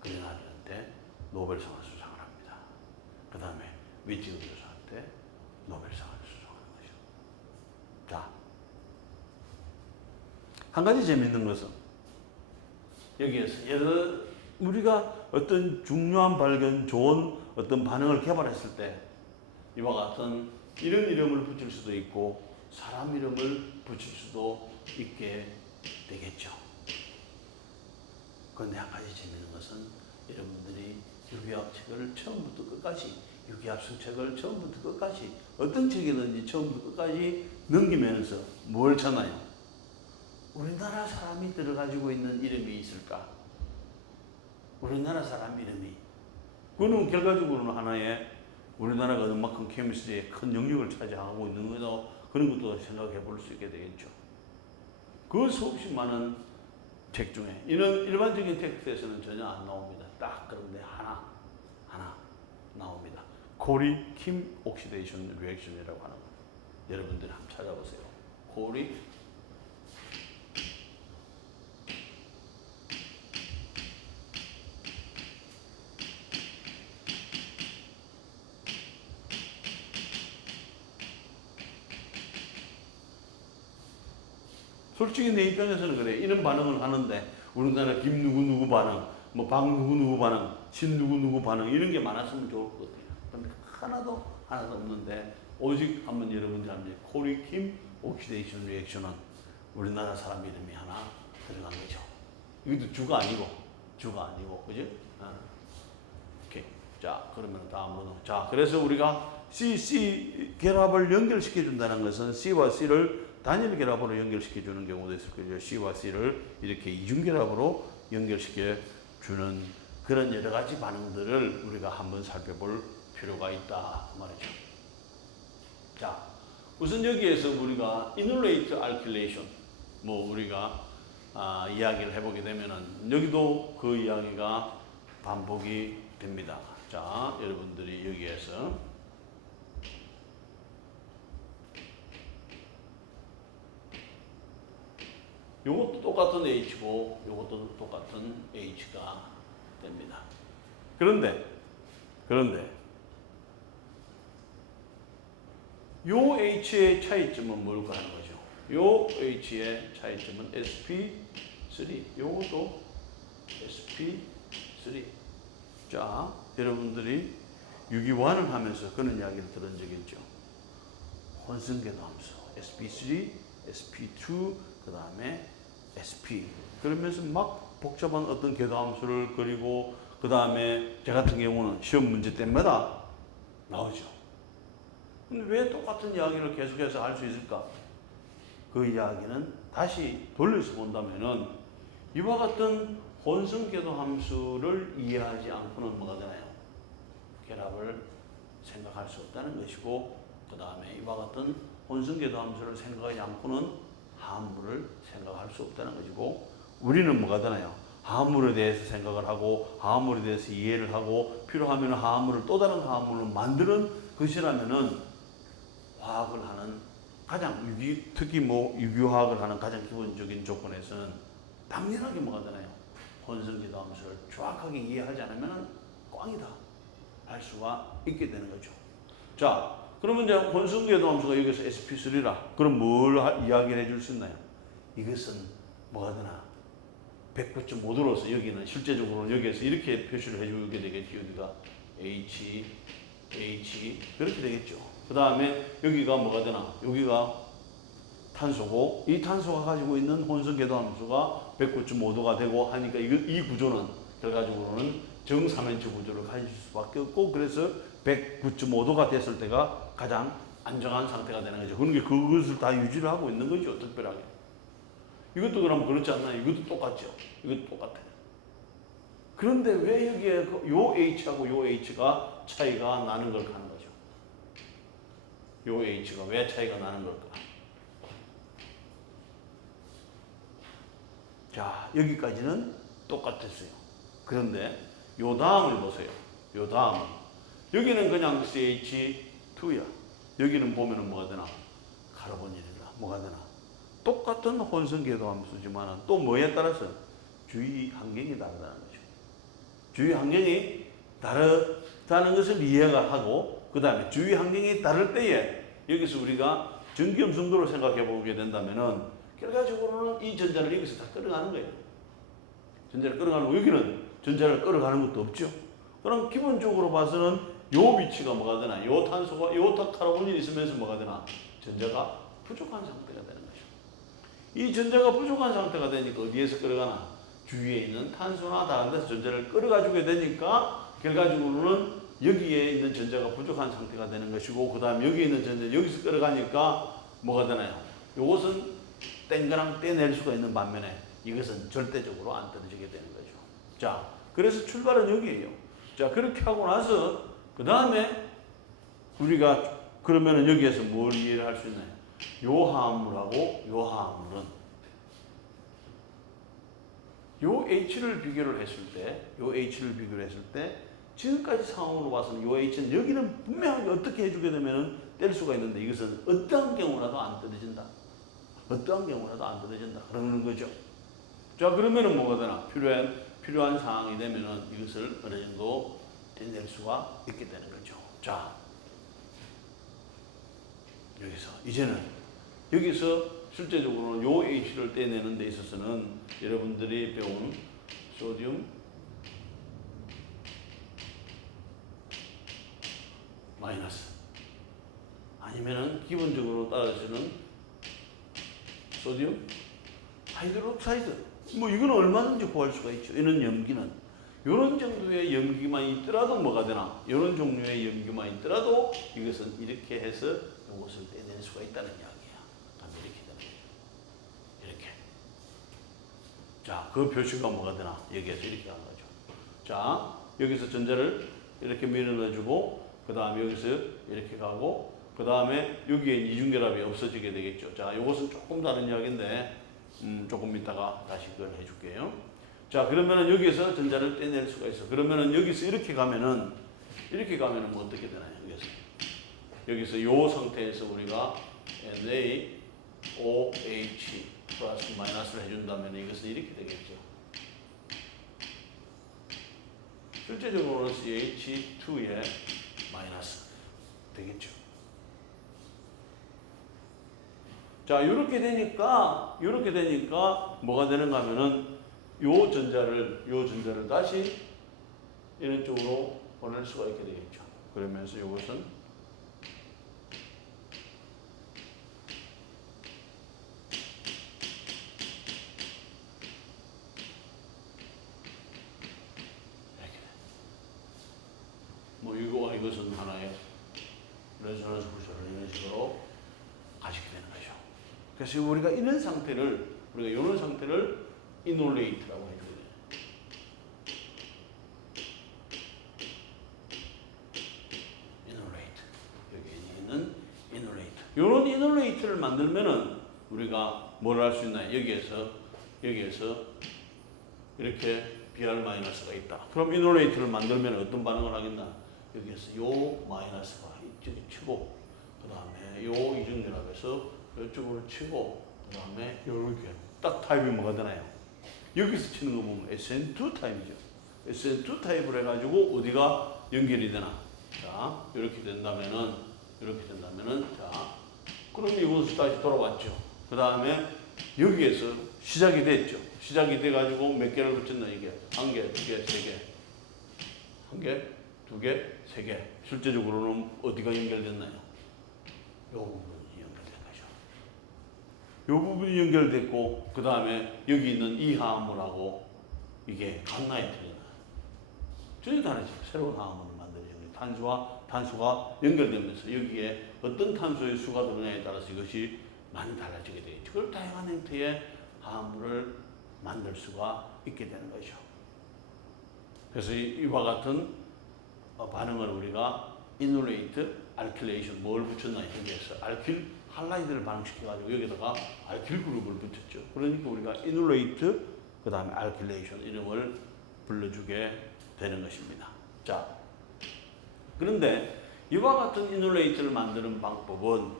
그리그나드한테 노벨상을 수상을 합니다. 그 다음에 위티그 교수한테 노벨상을 수상하는 거죠. 자, 한 가지 재밌는 것은 여기에서 우리가 어떤 중요한 발견, 좋은 어떤 반응을 개발했을 때 이와 같은 이런 이름을 붙일 수도 있고 사람 이름을 붙일 수도 있게 되겠죠. 그런데 한 가지 재밌는 것은 여러분들이 유기학 책을 처음부터 끝까지, 유기합성 책을 처음부터 끝까지 어떤 책이든지 처음부터 끝까지 넘기면서 뭘 찾나요? 우리나라 사람이 들어가지고 있는 이름이 있을까? 우리나라 사람 이름이. 그거는 결과적으로는 하나의 우리나라가 얼마큼 케미스트리에 큰 영역을 차지하고 있는 거죠. 그런 것도 생각해 볼 수 있게 되겠죠. 그 수없이 많은 책 중에 이런 일반적인 텍스트에서는 전혀 안 나옵니다. 딱 그런데 하나 나옵니다. 코리 킴 옥시데이션 리액션이라고 하는 거. 여러분들이 한번 찾아보세요. 코리 솔직히 내 입장에서는 그래. 이런 반응을 하는데 우리나라 김 누구 반응, 뭐 박 누구 반응, 신 누구 반응 이런 게 많았으면 좋을 것 같아요. 그런데 하나도 없는데 오직 한번 여러분들 한번 코리 킴 옥시데이션 리액션은 우리나라 사람 이름이 하나 들어간 거죠. 이것도 주가 아니고, 그죠? 오케이. 자, 그러면 다음으로. 자, 그래서 우리가 C 결합을 연결시켜 준다는 것은 C와 C를 단일 결합으로 연결시켜 주는 경우도 있을 거죠. C와 C를 이렇게 이중 결합으로 연결시켜 주는 그런 여러 가지 반응들을 우리가 한번 살펴볼 필요가 있다 말이죠. 자, 우선 여기에서 우리가 이놀레이트 알킬레이션 뭐 우리가 이야기를 해보게 되면은 여기도 그 이야기가 반복이 됩니다. 자, 여러분들이 여기에서 요것도 똑같은 H고 요것도 똑같은 H가 됩니다. 그런데 요 H의 차이점은 뭘까 하는 거죠. 요 H의 차이점은 sp3, 요것도 sp3. 자, 여러분들이 유기환을 하면서 그런 이야기를 들은 적이 있죠. 혼성계도 함수 sp3, sp2, 그 다음에 sp. 그러면서 막 복잡한 어떤 궤도 함수를 그리고 그 다음에 저 같은 경우는 시험 문제 때마다 나오죠. 근데 왜 똑같은 이야기를 계속해서 할 수 있을까? 그 이야기는 다시 돌려서 본다면은 이와 같은 혼성궤도 함수를 이해하지 않고는 뭐가 되나요? 결합을 생각할 수 없다는 것이고, 그 다음에 이와 같은 혼성궤도 함수를 생각하지 않고는 화합물을 생각할 수 없다는 것이고, 우리는 뭐가 되나요? 화합물에 대해서 생각을 하고 화합물에 대해서 이해를 하고 필요하면 화합물을 또 다른 화합물로 만드는 것이라면은 화학을 하는 가장 특히 뭐 유기화학을 하는 가장 기본적인 조건에서는 당연하게 뭐가 되나요? 혼성궤도 함수를 정확하게 이해하지 않으면 꽝이다 할 수가 있게 되는 거죠. 자, 그러면 이제 혼성궤도 함수가 여기서 sp3라. 그럼 뭘 이야기를 해줄 수 있나요? 이것은 뭐가 되나? 109.5도로서 여기는 실제적으로 여기에서 이렇게 표시를 해주게 되겠죠. 여기가 H 그렇게 되겠죠. 그 다음에 여기가 뭐가 되나? 여기가 탄소고 이 탄소가 가지고 있는 혼성궤도 함수가 109.5도가 되고 하니까 이 구조는 결과적으로는 정삼면체 구조를 가질 수밖에 없고, 그래서 109.5도가 됐을 때가 가장 안정한 상태가 되는 거죠. 그러니까 그것을 다 유지를 하고 있는 거죠. 특별하게. 이것도 그럼 그렇지 않나요? 이것도 똑같죠. 이것도 똑같아요. 그런데 왜 여기에 요 H하고 요 H가 차이가 나는 걸까 하는 거죠. 요 H가 왜 차이가 나는 걸까? 자, 여기까지는 똑같았어요. 그런데 요 다음을 보세요. 요 다음. 여기는 그냥 CH2야. 여기는 보면은 뭐가 되나? 카르보닐이다. 뭐가 되나? 똑같은 혼성궤도 함수지만 또 뭐에 따라서 주위 환경이 다르다는 거죠. 주위 환경이 다르다는 것을 이해가 하고, 그 다음에 주위 환경이 다를 때에 여기서 우리가 전기음성도를 생각해 보게 된다면은 결과적으로는 이 전자를 여기서 다 끌어가는 거예요. 전자를 끌어가는 거, 여기는 전자를 끌어가는 것도 없죠. 그럼 기본적으로 봐서는 요 위치가 뭐가 되나? 요 탄소가 요 카르보닐이 있으면서 뭐가 되나? 전자가 부족한 상태가 되는 거죠. 이 전자가 부족한 상태가 되니까 어디에서 끌어가나? 주위에 있는 탄소나 다른 데서 전자를 끌어가주게 되니까 결과적으로는 여기에 있는 전자가 부족한 상태가 되는 것이고, 그 다음 여기 있는 전자 여기서 끌어가니까 뭐가 되나요? 이것은 땡그랑 떼낼 수가 있는 반면에 이것은 절대적으로 안 떨어지게 되는 거죠. 자, 그래서 출발은 여기에요. 자, 그렇게 하고 나서 그 다음에 우리가 그러면은 여기에서 뭘 이해를 할 수 있나요? 요 화합물하고 요 화합물은 요 H를 비교를 했을 때 지금까지 상황으로 봐서는 요 H는 여기는 분명하게 어떻게 해주게 되면은 뗄 수가 있는데 이것은 어떠한 경우라도 안 떨어진다. 그러는 거죠. 자, 그러면은 뭐가 되나? 필요한 상황이 되면은 이것을 어느 정도 떼낼 수가 있게 되는 거죠. 자, 여기서 실제적으로는 요 H를 떼내는 데 있어서는 여러분들이 배운 소듐 마이너스 아니면은 기본적으로 따라서는 소듐 하이드로옥사이드, 뭐 이거는 얼마든지 구할 수가 있죠. 이런 염기는 이런 정도의 염기만 있더라도 뭐가 되나? 이런 종류의 염기만 있더라도 이것은 이렇게 해서 이것을 떼낼 수가 있다는 이야기야. 이렇게 되는 거죠. 이렇게. 자, 그 표시가 뭐가 되나? 여기에서 이렇게 하는 거죠. 자, 여기서 전자를 이렇게 밀어넣어주고, 그 다음에 여기서 이렇게 가고, 그 다음에 여기에 이중결합이 없어지게 되겠죠. 자, 이것은 조금 다른 이야기인데, 조금 이따가 다시 그걸 해줄게요. 자, 그러면은 여기에서 전자를 떼낼 수가 있어. 그러면은 여기서 이렇게 가면은 뭐 어떻게 되나요? 여기서 요 상태에서 우리가 NaOH 플러스 마이너스를 해준다면 이것은 이렇게 되겠죠. 실제적으로는 CH2의 마이너스 되겠죠. 자, 이렇게 되니까 뭐가 되는가 하면은 요 전자를 다시 이런 쪽으로 보낼 수가 있게 되겠죠. 그러면서 이것은 이것은 하나의 레조넌스 구조를 이런 식으로 가지게 되는 거죠. 그래서 우리가 이런 상태를 이놀레이트라고 해줘야 돼요. 이놀레이트. 여기 있는 이놀레이트. 이런 이놀레이트를 만들면은 우리가 뭘 할 수 있나요? 여기에서 이렇게 Br-가 있다. 그럼 이놀레이트를 만들면 어떤 반응을 하겠나? 여기에서 요 마이너스가 이쪽에 치고, 그 다음에 요 이중결합에서 이쪽으로 치고, 그 다음에 요렇게 딱 타입이 뭐가 되나요? 여기서 치는 거 보면 SN2 타입이죠. SN2 타입을 해가지고 어디가 연결이 되나? 자, 이렇게 된다면은, 자, 그럼 이곳으로 다시 돌아왔죠. 그 다음에 여기에서 시작이 됐죠. 시작이 돼가지고 몇 개를 붙였나 이게? 한 개, 두 개, 세 개. 한 개, 두 개, 세 개. 실제적으로는 어디가 연결됐나요? 요 부분이 연결된 거죠. 요 부분이 연결됐고, 그 다음에 여기 있는 이 화합물하고 이게 같나요, 틀리나요? 전혀 다르죠. 새로운 화합물을 만들어요. 탄수가 연결되면서 여기에 어떤 탄소의 수가 들어가냐에 따라서 이것이 많이 달라지게 되겠죠. 그걸 다양한 형태의 화합물을 만들 수가 있게 되는 거죠. 그래서 이와 같은 반응을 우리가 이놀레이트 알킬레이션 뭘 붙였나 여기에서 알킬 할라이드를 반응시켜가지고 여기다가 알킬 그룹을 붙였죠. 그러니까 우리가 이놀레이트 그 다음에 알킬레이션 이름을 불러주게 되는 것입니다. 자, 그런데 이와 같은 이놀레이트를 만드는 방법은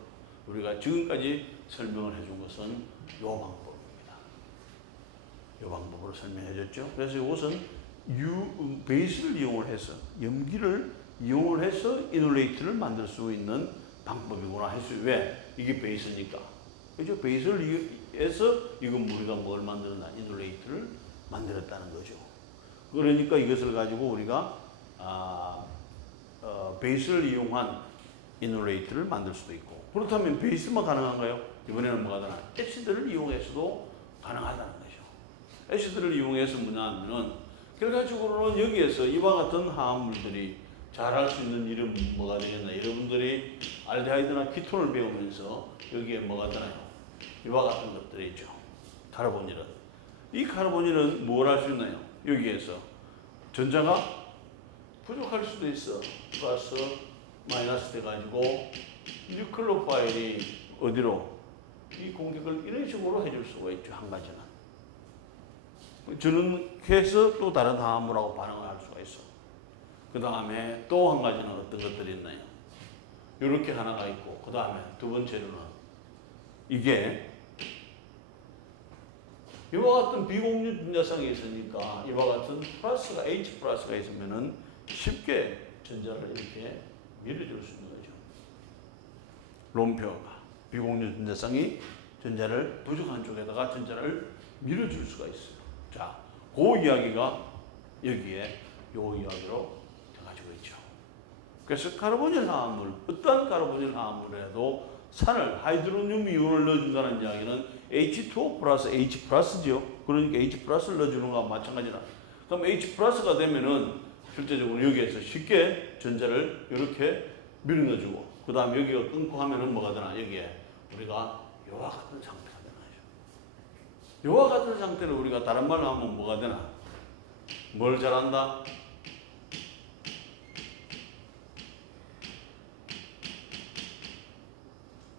우리가 지금까지 설명을 해준 것은 이 방법입니다. 이 방법으로 설명해 줬죠. 그래서 이것은 베이스를 이용을 해서 염기를 이용을 해서 이놀레이트를 만들 수 있는 방법이구나 해서 왜? 이게 베이스니까. 그죠? 베이스를 이용해서 이건 우리가 뭘 만들었나? 이놀레이트를 만들었다는 거죠. 그러니까 이것을 가지고 우리가 베이스를 이용한 이놀레이트를 만들 수도 있고, 그렇다면 베이스만 가능한가요? 이번에는 뭐가 되나? 애시드를 이용해서도 가능하다는 거죠. 애시드를 이용해서 뭐냐 하면은 결과적으로는 여기에서 이와 같은 화합물들이 잘할 수 있는 일은 뭐가 되겠나? 여러분들이 알데하이드나 키톤을 배우면서 여기에 뭐가 되나요? 이와 같은 것들이 있죠. 카르보닐은. 이 카르보닐은 뭘 할 수 있나요? 여기에서 전자가 부족할 수도 있어. 플러스 마이너스 돼가지고 뉴클로파일이 어디로? 이 공격을 이런 식으로 해줄 수가 있죠. 한 가지는. 저는 해서 또 다른 화합물하고 반응을 할 수가 있어. 그 다음에 또 한 가지는 어떤 것들이 있나요? 이렇게 하나가 있고, 그 다음에 두 번째로는 이게 이와 같은 비공유 분자성이 있으니까 이와 같은 플러스가 H 플러스가 있으면은 쉽게 전자를 이렇게 밀어줄 수 있는 거죠. 롬표가 비공유 분자성이 전자를 부족한 쪽에다가 전자를 밀어줄 수가 있어요. 자, 그 이야기가 여기에 요 이야기로 돼가지고 있죠. 그래서 카르보닐 화합물, 어떤 카르보닐 화합물에도 산을 하이드로늄 이온을 넣어준다는 이야기는 H2O 플러스 H 플러스죠. 그러니까 H 플러스를 넣어주는 거와 마찬가지라. 그럼 H 플러스가 되면은 실제적으로 여기에서 쉽게 전자를 이렇게 밀어 넣어주고, 그 다음 여기가 끊고 하면은 뭐가 되나? 여기에 우리가 요와 같은 상태가 되는 거죠. 요와 같은 상태를 우리가 다른 말로 하면 뭐가 되나? 뭘 잘한다?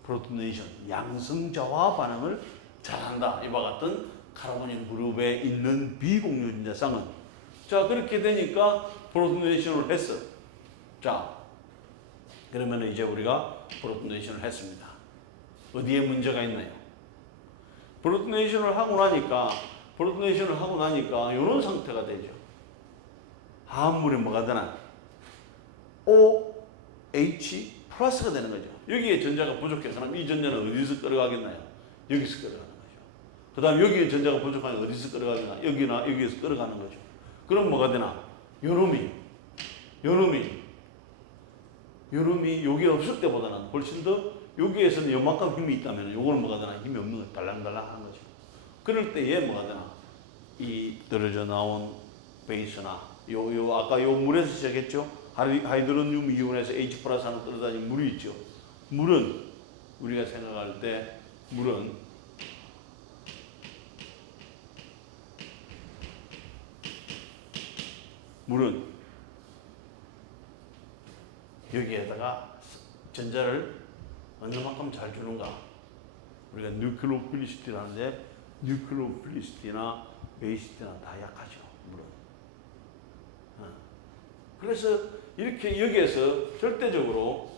프로토네이션, 양성자화 반응을 잘한다. 이와 같은 카르보닐 그룹에 있는 비공유 전자쌍은 자 그렇게 되니까 프로토네이션을 했어. 자 그러면 이제 우리가 프로토네이션을 했습니다. 어디에 문제가 있나요? 프로토네이션을 하고 나니까 이런 상태가 되죠. 화합물이 뭐가 되나? OH 플러스가 되는 거죠. 여기에 전자가 부족해. 그럼 이 전자는 어디서 끌어가겠나요? 여기서 끌어가는 거죠. 그 다음 여기에 전자가 부족하면 어디서 끌어가겠나? 여기나 여기에서 끌어가는 거죠. 그럼 뭐가 되나? 요놈이 여기 없을 때보다는 훨씬 더 여기에서는 요만큼 힘이 있다면 요거는 뭐가 되나? 힘이 없는 거 달랑달랑한 거죠. 그럴 때 얘 뭐가 되나? 이 떨어져 나온 베이스나 아까 요 물에서 시작했죠? 하이드로늄 이온에서 H 플러스 하나 떨어다니는 물이 있죠. 물은 우리가 생각할 때 물은 여기에다가 전자를 얼마만큼 잘 주는가? 우리가 뉴클로필리시티라는데 뉴클로필리시티나 베이시티나 다 약하죠. 물은. 그래서 이렇게 여기에서 절대적으로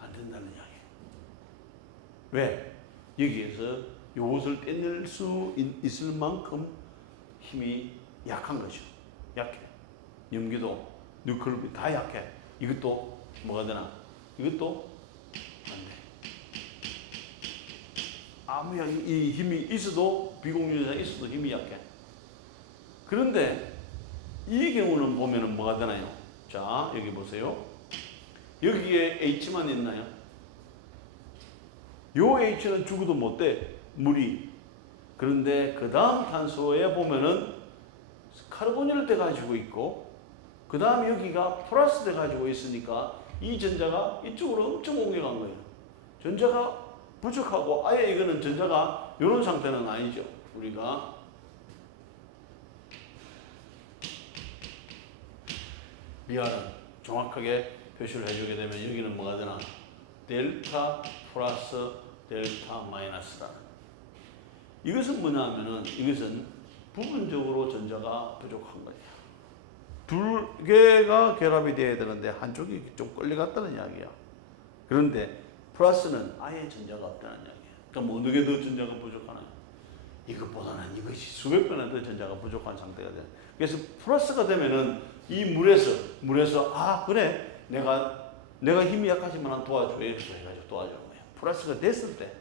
안 된다는 이야기예요. 왜? 여기에서 이것을 떼낼 수 있을 만큼 힘이 약한 거죠. 약해. 염기도, 뉴클럽이 다 약해. 이것도 뭐가 되나? 이것도 안 돼. 아무 이 힘이 있어도 비공유전자 있어도 힘이 약해. 그런데 이 경우는 보면은 뭐가 되나요? 자 여기 보세요. 여기에 H만 있나요? 요 H는 죽어도 못 돼. 물이. 그런데 그 다음 탄소에 보면은 카르보닐을 돼 가지고 있고 그 다음 여기가 플러스 돼 가지고 있으니까 이 전자가 이쪽으로 엄청 옮겨간 거예요. 전자가 부족하고 아예 이거는 전자가 이런 상태는 아니죠. 우리가 미아는 정확하게 표시를 해주게 되면 여기는 뭐가 되나? 델타 플러스 델타 마이너스라는. 이것은 뭐냐 하면은 이것은 부분적으로 전자가 부족한 거예요. 두 개가 결합이 돼야 되는데 한쪽이 좀 끌려갔다는 이야기야. 그런데 플러스는 아예 전자가 없다는 이야기야. 그럼 어느 게 더 전자가 부족하나요? 이것보다는 이것이 수백 배나 더 전자가 부족한 상태가 돼. 그래서 플러스가 되면은 이 물에서 아 그래 내가 힘이 약하지만 도와줘 이렇게 해가지고 도와주는 거예요. 플러스가 됐을 때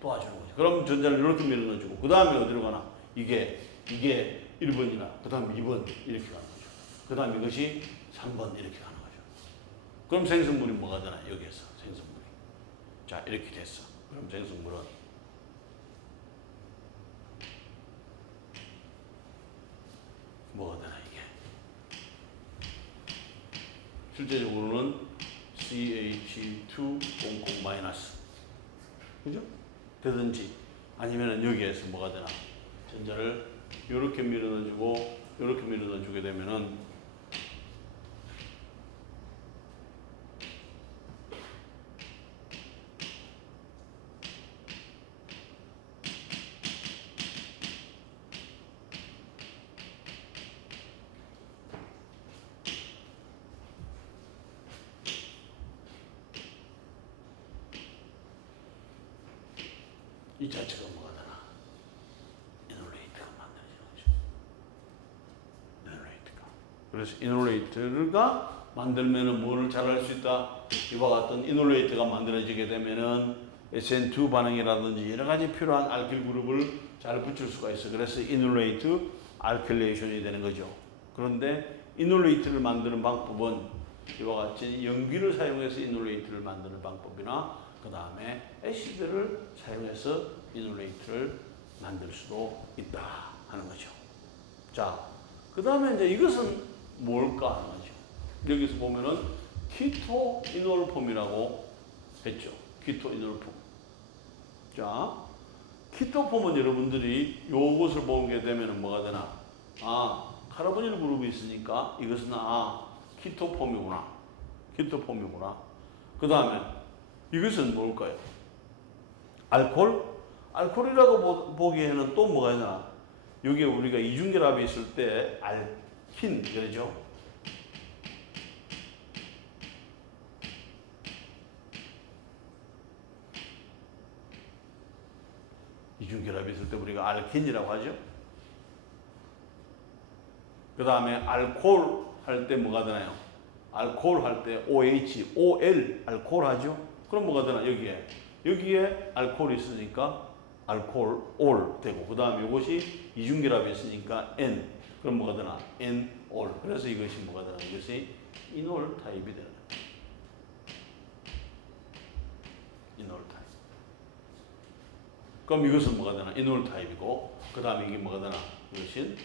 도와주는 거죠. 그럼 전자를 이렇게 밀어넣어주고 그 다음에 어디로 가나? 이게 1번이나 그 다음 2번 이렇게 가는 거죠. 그 다음 이것이 3번 이렇게 가는 거죠. 그럼 생성물이 뭐가 되나? 여기에서 생성물이 자 이렇게 됐어. 그럼 생성물은 뭐가 되나 이게? 실제적으로는 CH2 마이너스 그죠? 되든지 아니면은 여기에서 뭐가 되나? 전자를 이렇게 밀어넣어주고 이렇게 밀어넣어주게 되면은 이 자체가 뭐가 되나? 이놀레이트가 만들어지는 거죠. 이놀레이트가. 그래서 이놀레이트가 만들면은 뭐를 잘할 수 있다? 이와 같은 이놀레이트가 만들어지게 되면은 SN2 반응이라든지 여러 가지 필요한 알킬 그룹을 잘 붙일 수가 있어. 그래서 이놀레이트 알킬레이션이 되는 거죠. 그런데 이놀레이트를 만드는 방법은 이와 같이 연기를 사용해서 이놀레이트를 만드는 방법이나 그 다음에 애시드를 사용해서 이놀레이트를 만들 수도 있다 하는 거죠. 자, 그 다음에 이제 이것은 뭘까 하는 거죠. 여기서 보면은 키토 이놀폼이라고 했죠. 키토 이놀폼. 자, 키토폼은 여러분들이 요것을 보게 되면은 뭐가 되나? 아, 카르보닐 그룹이 있으니까 이것은 키토폼이구나. 키토폼이구나. 그 다음에 이것은 뭘까요? 알코올? 알코올이라고 보기에는 또 뭐가 있나? 여기에 우리가 이중결합이 있을 때 알킨, 그러죠? 이중결합이 있을 때 우리가 알킨이라고 하죠. 그 다음에 알코올 할 때 뭐가 되나요? 알코올 할 때 OH, OL, 알코올 하죠? 그럼 뭐가 되나? 여기에 알코올이 있으니까 알코올, 올 되고, 그 다음에 이것이 이중결합이 있으니까 N. 그럼 뭐가 되나? N, 올. 그래서 이것이 뭐가 되나? 이것이 이놀 타입이 되는 거예요. 이놀 타입. 그럼 이것은 뭐가 되나? 이놀 타입이고, 그 다음에 이게 뭐가 되나? 이것은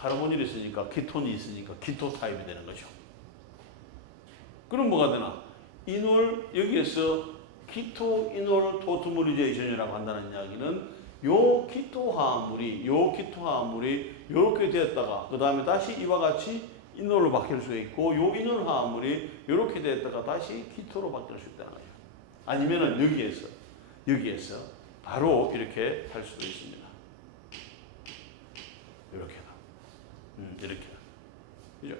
카르보닐이 있으니까 키톤이 있으니까 키토 타입이 되는 거죠. 그럼 뭐가 되나? 이놀, 여기에서 키토 이놀 토트무리제이션이라고 한다는 이야기는 요 키토 화합물이 요렇게 되었다가 그 다음에 다시 이와 같이 이놀로 바뀔 수 있고, 요 이놀 화합물이 요렇게 되었다가 다시 키토로 바뀔 수 있다는 거예요. 아니면은 여기에서 바로 이렇게 할 수도 있습니다. 이렇게. 그죠?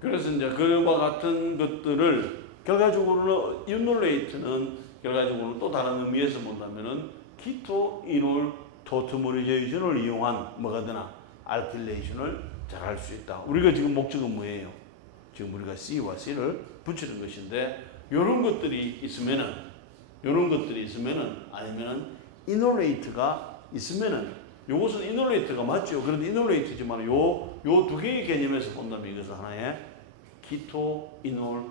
그래서 이제 그와 같은 것들을 결과적으로는 이놀레이트는 결과적으로는 또 다른 의미에서 본다면은 키토 이놀 토트무리제이션을 이용한 뭐가 되나 알킬레이션을 잘 할 수 있다. 우리가 지금 목적은 뭐예요? 지금 우리가 C와 C를 붙이는 것인데, 이런 것들이 있으면은 아니면은 이놀레이트가 있으면은, 요것은 이놀레이트가 맞죠. 그런데 이놀레이트지만 요 두 개의 개념에서 본다면 이것은 하나의 키토 이놀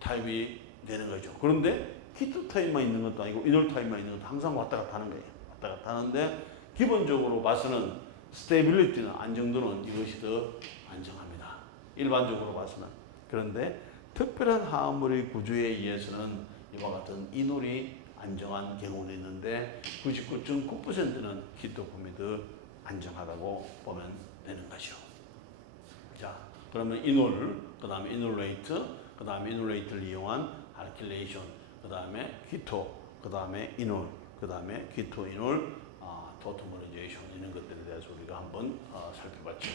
타입이 되는 거죠. 그런데 키토 타입만 있는 것도 아니고 이놀 타입만 있는 것도 항상 왔다 갔다 하는 거예요. 왔다 갔다 하는데 기본적으로 봐서는 스테빌리티는 안정도는 이것이 더 안정합니다. 일반적으로 봐서는. 그런데 특별한 화합물의 구조에 의해서는 이와 같은 이놀이 안정한 경우는 있는데 99.9%는 키토폼이 더 안정하다고 보면 되는 것이죠. 자, 그러면 이놀, 그 다음에 이놀레이트, 그 다음에 이놀레이트를 이용한 알킬레이션, 그 다음에 키토, 그 다음에 이놀, 그 다음에 키토 이놀, 토트모리제이션, 이런 것들에 대해서 우리가 한번 살펴봤죠.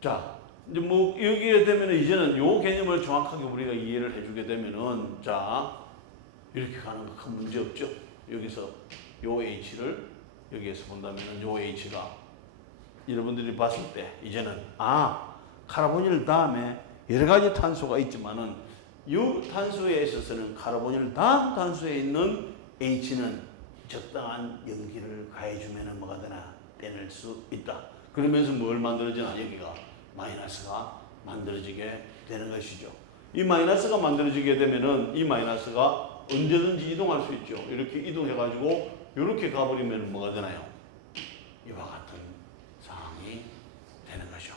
자, 이제 뭐 여기에 되면 이제는 요 개념을 정확하게 우리가 이해를 해주게 되면은, 자, 이렇게 가는 거 큰 문제 없죠. 여기서 요 H를 여기에서 본다면은 요 H가 여러분들이 봤을 때 이제는 카르보닐 다음에 여러 가지 탄소가 있지만은 이 탄소에 있어서는 카르보닐 다음 탄소에 있는 H는 적당한 염기를 가해주면은 뭐가 되나 떼낼 수 있다. 그러면서 뭘 만들어지나? 여기가 마이너스가 만들어지게 되는 것이죠. 이 마이너스가 만들어지게 되면은 이 마이너스가 언제든지 이동할 수 있죠. 이렇게 이동해가지고 이렇게 가버리면 뭐가 되나요? 이와 같은 상황이 되는 거죠.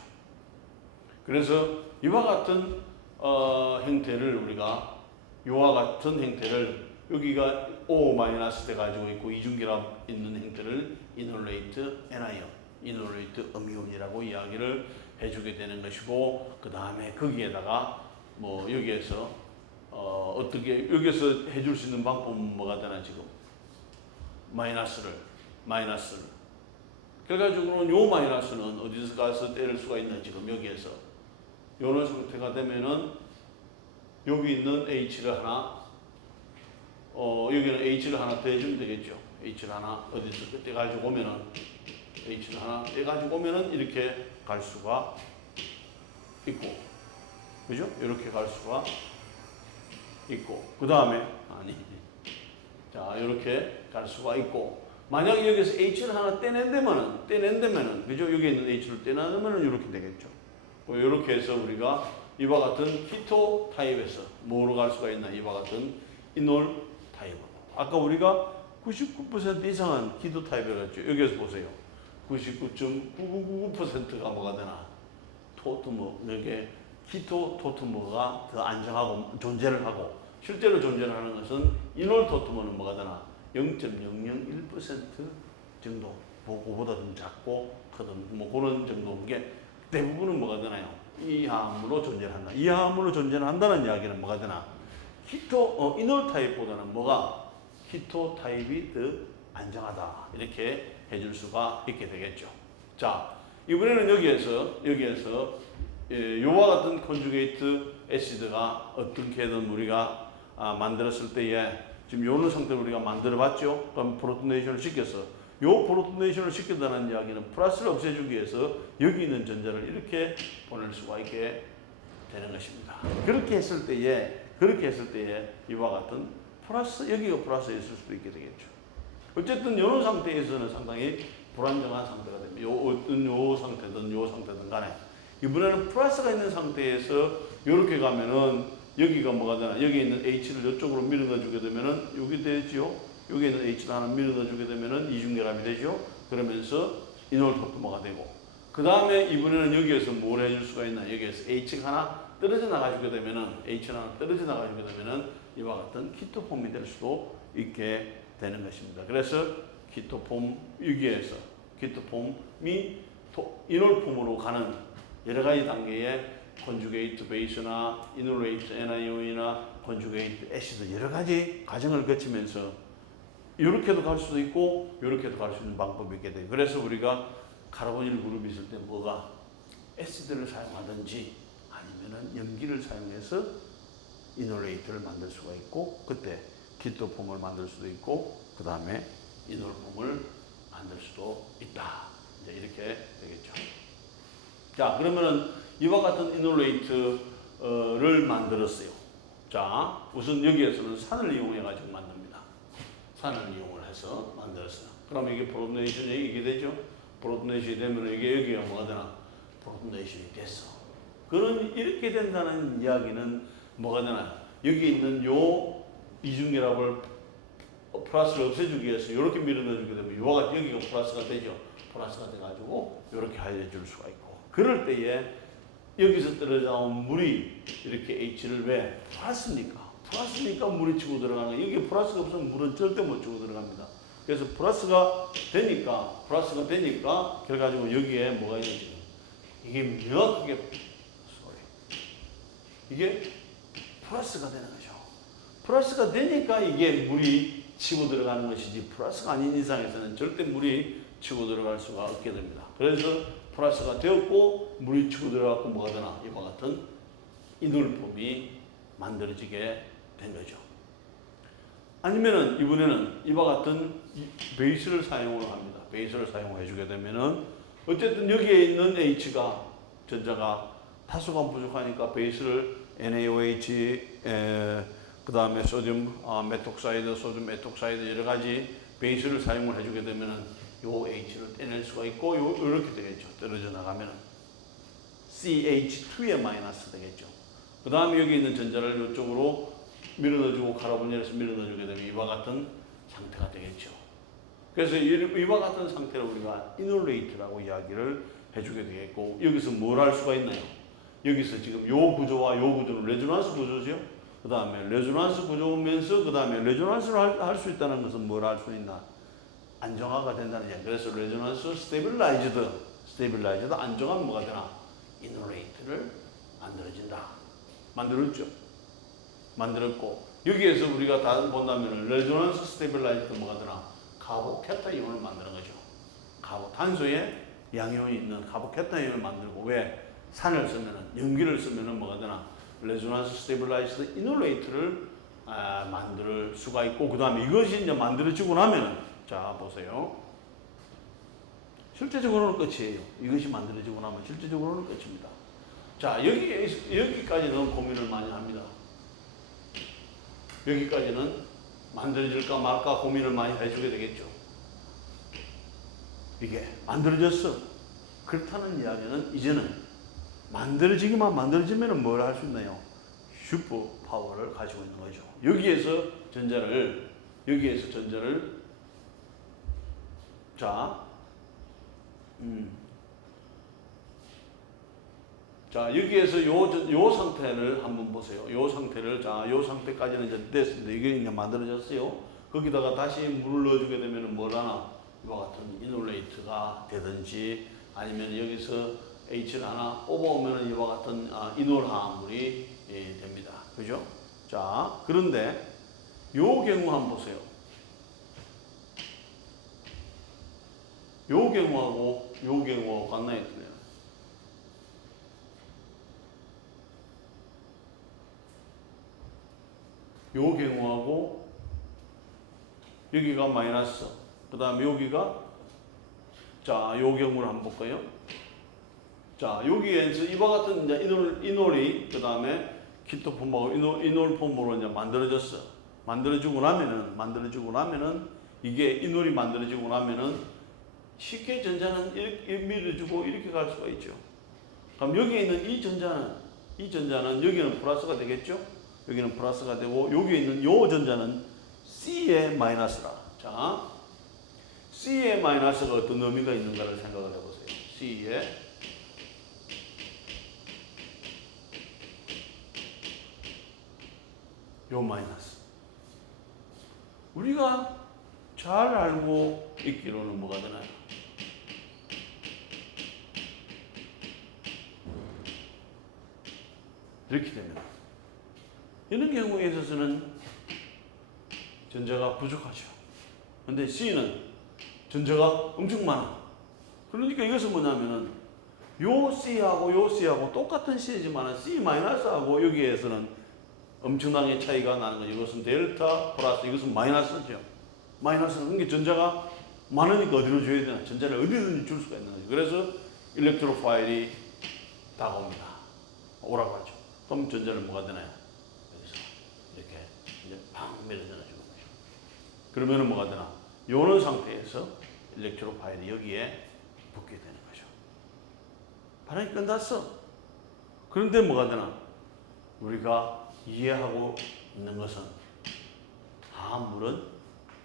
그래서 이와 같은 형태를 우리가 이와 같은 형태를 여기가 O- 돼 가지고 있고 이중결합 있는 형태를 이놀레이트 애나이온, 이놀레이트 음이온이라고 이야기를 해주게 되는 것이고, 그 다음에 거기에다가 뭐 여기에서 어떻게 여기서 해줄 수 있는 방법은 뭐가 되나? 지금 마이너스를 결과적으로는 요 마이너스는 어디서 가서 때릴 수가 있나? 지금 여기에서 요런 상태가 되면은 여기 있는 H를 하나 여기는 H를 하나 더해주면 되겠죠. H를 하나 어디서 떼가지고 오면은 H를 하나 떼가지고 오면은 이렇게 갈 수가 있고, 그죠? 이렇게 갈 수가 있고, 그 다음에 자, 이렇게 갈 수가 있고, 만약에 여기서 H를 하나 떼낸다면은 그죠? 여기 있는 H를 떼낸다면은 이렇게 되겠죠. 이렇게 해서 우리가 이와 같은 키토 타입에서 뭐로 갈 수가 있나? 이와 같은 이놀 타입으로, 아까 우리가 99% 이상은 키토 타입이라고 했죠. 여기에서 보세요. 99.9999%가 뭐가 되나? 토트머, 이게 키토 토트머가 더 안정하고 존재를 하고, 실제로 존재를 하는 것은 이놀 토트머는 뭐가 되나? 0.001% 정도, 그거보다 좀 작고 크든 뭐 그런 정도인 게 대부분은 뭐가 되나요? 이하암으로 존재를 한다. 이하암으로 존재를 한다는 이야기는 뭐가 되나? 이놀 타입보다는 뭐가? 키토 타입이 더 안정하다. 이렇게 해줄 수가 있게 되겠죠. 자, 이번에는 여기에서 요와 같은 컨주게이트 애시드가 어떻게든 우리가 만들었을 때에 지금 요런 상태로 우리가 만들어 봤죠. 그럼 프로토네이션을 시켜서 요 프로토네이션을 시킨다는 이야기는 플러스를 없애주기 위해서 여기 있는 전자를 이렇게 보낼 수가 있게 되는 것입니다. 그렇게 했을 때에 이와 같은 플러스, 여기가 플러스에 있을 수도 있게 되겠죠. 어쨌든 이런 상태에서는 상당히 불안정한 상태가 됩니다. 요 상태든 간에 이번에는 플러스가 있는 상태에서 이렇게 가면은 여기가 뭐가 되나? 여기 있는 H를 이쪽으로 밀어 넣어주게 되면은 여기 되죠. 여기 있는 H를 하나 밀어 넣어주게 되면은 이중결합이 되죠. 그러면서 이놀 토트머가 되고, 그 다음에 이번에는 여기에서 뭘 해줄 수가 있나? 여기에서 H가 하나 떨어져 나가주게 되면은 이와 같은 키토폼이 될 수도 있게 되는 것입니다. 그래서 키토폼 여기에서 키토폼이 이놀폼으로 가는 여러 가지 단계의 컨주게이트 베이스나 이놀레이트 NiON이나 컨주게이트 애시드 여러 가지 과정을 거치면서 이렇게도 갈 수도 있고 이렇게도 갈 수 있는 방법이 있게 돼요. 그래서 우리가 카르보닐 그룹이 있을 때 뭐가 애시드를 사용하든지 아니면은 염기를 사용해서 이놀레이트를 만들 수가 있고, 그때 키토폼을 만들 수도 있고, 그 다음에 이놀폼을 만들 수도 있다. 이제 이렇게 되겠죠. 자, 그러면은 이와 같은 이놀레이트를 만들었어요. 자, 우선 여기에서는 산을 이용해 가지고 만듭니다. 산을 이용을 해서 만들었어요. 그럼 이게 프로토네이션이 이게 되죠. 프로토네이션이 되면 이게 여기가 뭐가 되나? 프로토네이션이 됐어. 그런 이렇게 된다는 이야기는 뭐가 되나? 여기 있는 요 이중결합을 플러스를 없애주기 위해서 이렇게 밀어넣어주게 되면 요가 여기가 플러스가 되죠. 플러스가 돼가지고 이렇게 해줄 수가 있고, 그럴 때에 여기서 떨어져 나온 물이 이렇게 H를 왜? 플러스니까 물이 치고 들어가는 거예요. 여기 플러스가 없으면 물은 절대 못 치고 들어갑니다. 그래서 플러스가 되니까 결과적으로 여기에 뭐가 있는지 이게 명확하게 이게 플러스가 되는 거죠. 플러스가 되니까 이게 물이 치고 들어가는 것이지, 플러스가 아닌 이상에서는 절대 물이 치고 들어갈 수가 없게 됩니다. 그래서 플러스가 되었고 물이 치고 들어가고 뭐가 되나? 이와 같은 이놀폼이 만들어지게 된 거죠. 아니면은 이번에는 이와 같은 베이스를 사용을 합니다. 베이스를 사용해 주게 되면은 어쨌든 여기에 있는 H가 전자가 다수가 부족하니까 베이스를 NaOH, 그 다음에 소듐 메톡사이드, 소듐 메톡사이드 여러 가지 베이스를 사용을 해주게 되면은 요 H를 떼낼 수가 있고 요렇게 되겠죠. 떨어져 나가면은 CH2의 마이너스 되겠죠. 그 다음에 여기 있는 전자를 이쪽으로 밀어넣어주고 카르보닐에서 밀어넣어주게 되면 이와 같은 상태가 되겠죠. 그래서 이와 같은 상태를 우리가 이놀레이트라고 이야기를 해주게 되겠고, 여기서 뭘 할 수가 있나요? 여기서 지금 요 구조와 요 구조는 레조넌스 구조죠. 그 다음에 레조넌스 구조면서 그 다음에 레조넌스를 할 수 있다는 것은 뭘 할 수 있나? 안정화가 된다는 얘기. 그래서 레조넌스 스테빌라이즈드 안정화는 뭐가 되나? 이놀레이트를 만들었죠. 만들었고, 여기에서 우리가 다 본다면 레조넌스 스테빌라이즈드 뭐가 되나? 카보케타이온을 만드는 거죠. 탄소에 양이온이 있는 카보케타이온을 만들고, 왜? 산을 쓰면은, 염기를 쓰면은 뭐가 되나? 레조넌스 스테빌라이즈드 이놀레이트를 만들 수가 있고, 그 다음에 이것이 이제 만들어지고 나면은, 자, 보세요. 실제적으로는 끝이에요. 이것이 만들어지고 나면 실제적으로는 끝입니다. 자, 여기까지는 고민을 많이 합니다. 여기까지는 만들어질까 말까 고민을 많이 해주게 되겠죠. 이게 만들어졌어. 그렇다는 이야기는 이제는 만들어지면 뭘 할 수 있나요? 슈퍼 파워를 가지고 있는 거죠. 여기에서 전자를 여기에서 전자를 자, 자 여기에서 요 상태를 한번 보세요. 요 상태를 요 상태까지는 이제 됐습니다. 이게 이제 만들어졌어요. 거기다가 다시 물을 넣어주게 되면은 뭐라나 이와 같은 이놀레이트가 되든지 아니면 여기서 H를 하나 뽑아오면은 이와 같은 이놀 화합물이 됩니다. 그죠? 자 그런데 요 경우 한번 보세요. 요 경우하고 같나요? 틀려요? 요 경우하고 여기가 마이너스 그 다음에 여기가 요 경우를 한번 볼까요? 자 여기에서 이와 같은 이제 이놀이 그 다음에 키토폼하고 이놀폼으로 이제 만들어지고 나면은 이게 이놀이 만들어지고 나면은 쉽게 전자는 이렇게 밀어주고 이렇게 갈 수가 있죠. 그럼 여기에 있는 이 전자는 여기는 플러스가 되겠죠? 여기는 플러스가 되고 여기에 있는 요 전자는 C의 마이너스라. 자, C의 마이너스가 어떤 의미가 있는가를 생각을 해보세요. C의 요 마이너스. 우리가 잘 알고 있기로는 뭐가 되나요? 이렇게 됩니다. 이런 경우에 있어서는 전자가 부족하죠. 근데 C는 전자가 엄청 많아. 그러니까 이것은 뭐냐면은 요 C하고 똑같은 C이지만 C-하고 여기에서는 엄청나게 차이가 나는 거죠. 이것은 델타 플러스 이것은 마이너스죠. 마이너스는 그러니까 전자가 많으니까 어디로 줘야 되나? 전자를 어디든지 줄 수가 있는 거죠. 그래서 일렉트로파일이 다가옵니다. 오라고 하죠. 그럼 전자를 뭐가 되나요? 여기서 이렇게 이제 팡 밀어넣어주는 거죠. 그러면은 뭐가 되나? 요런 상태에서 일렉트로파일이 여기에 붙게 되는 거죠. 반응이 끝났어. 그런데 뭐가 되나? 우리가 이해하고 있는 것은 화합물은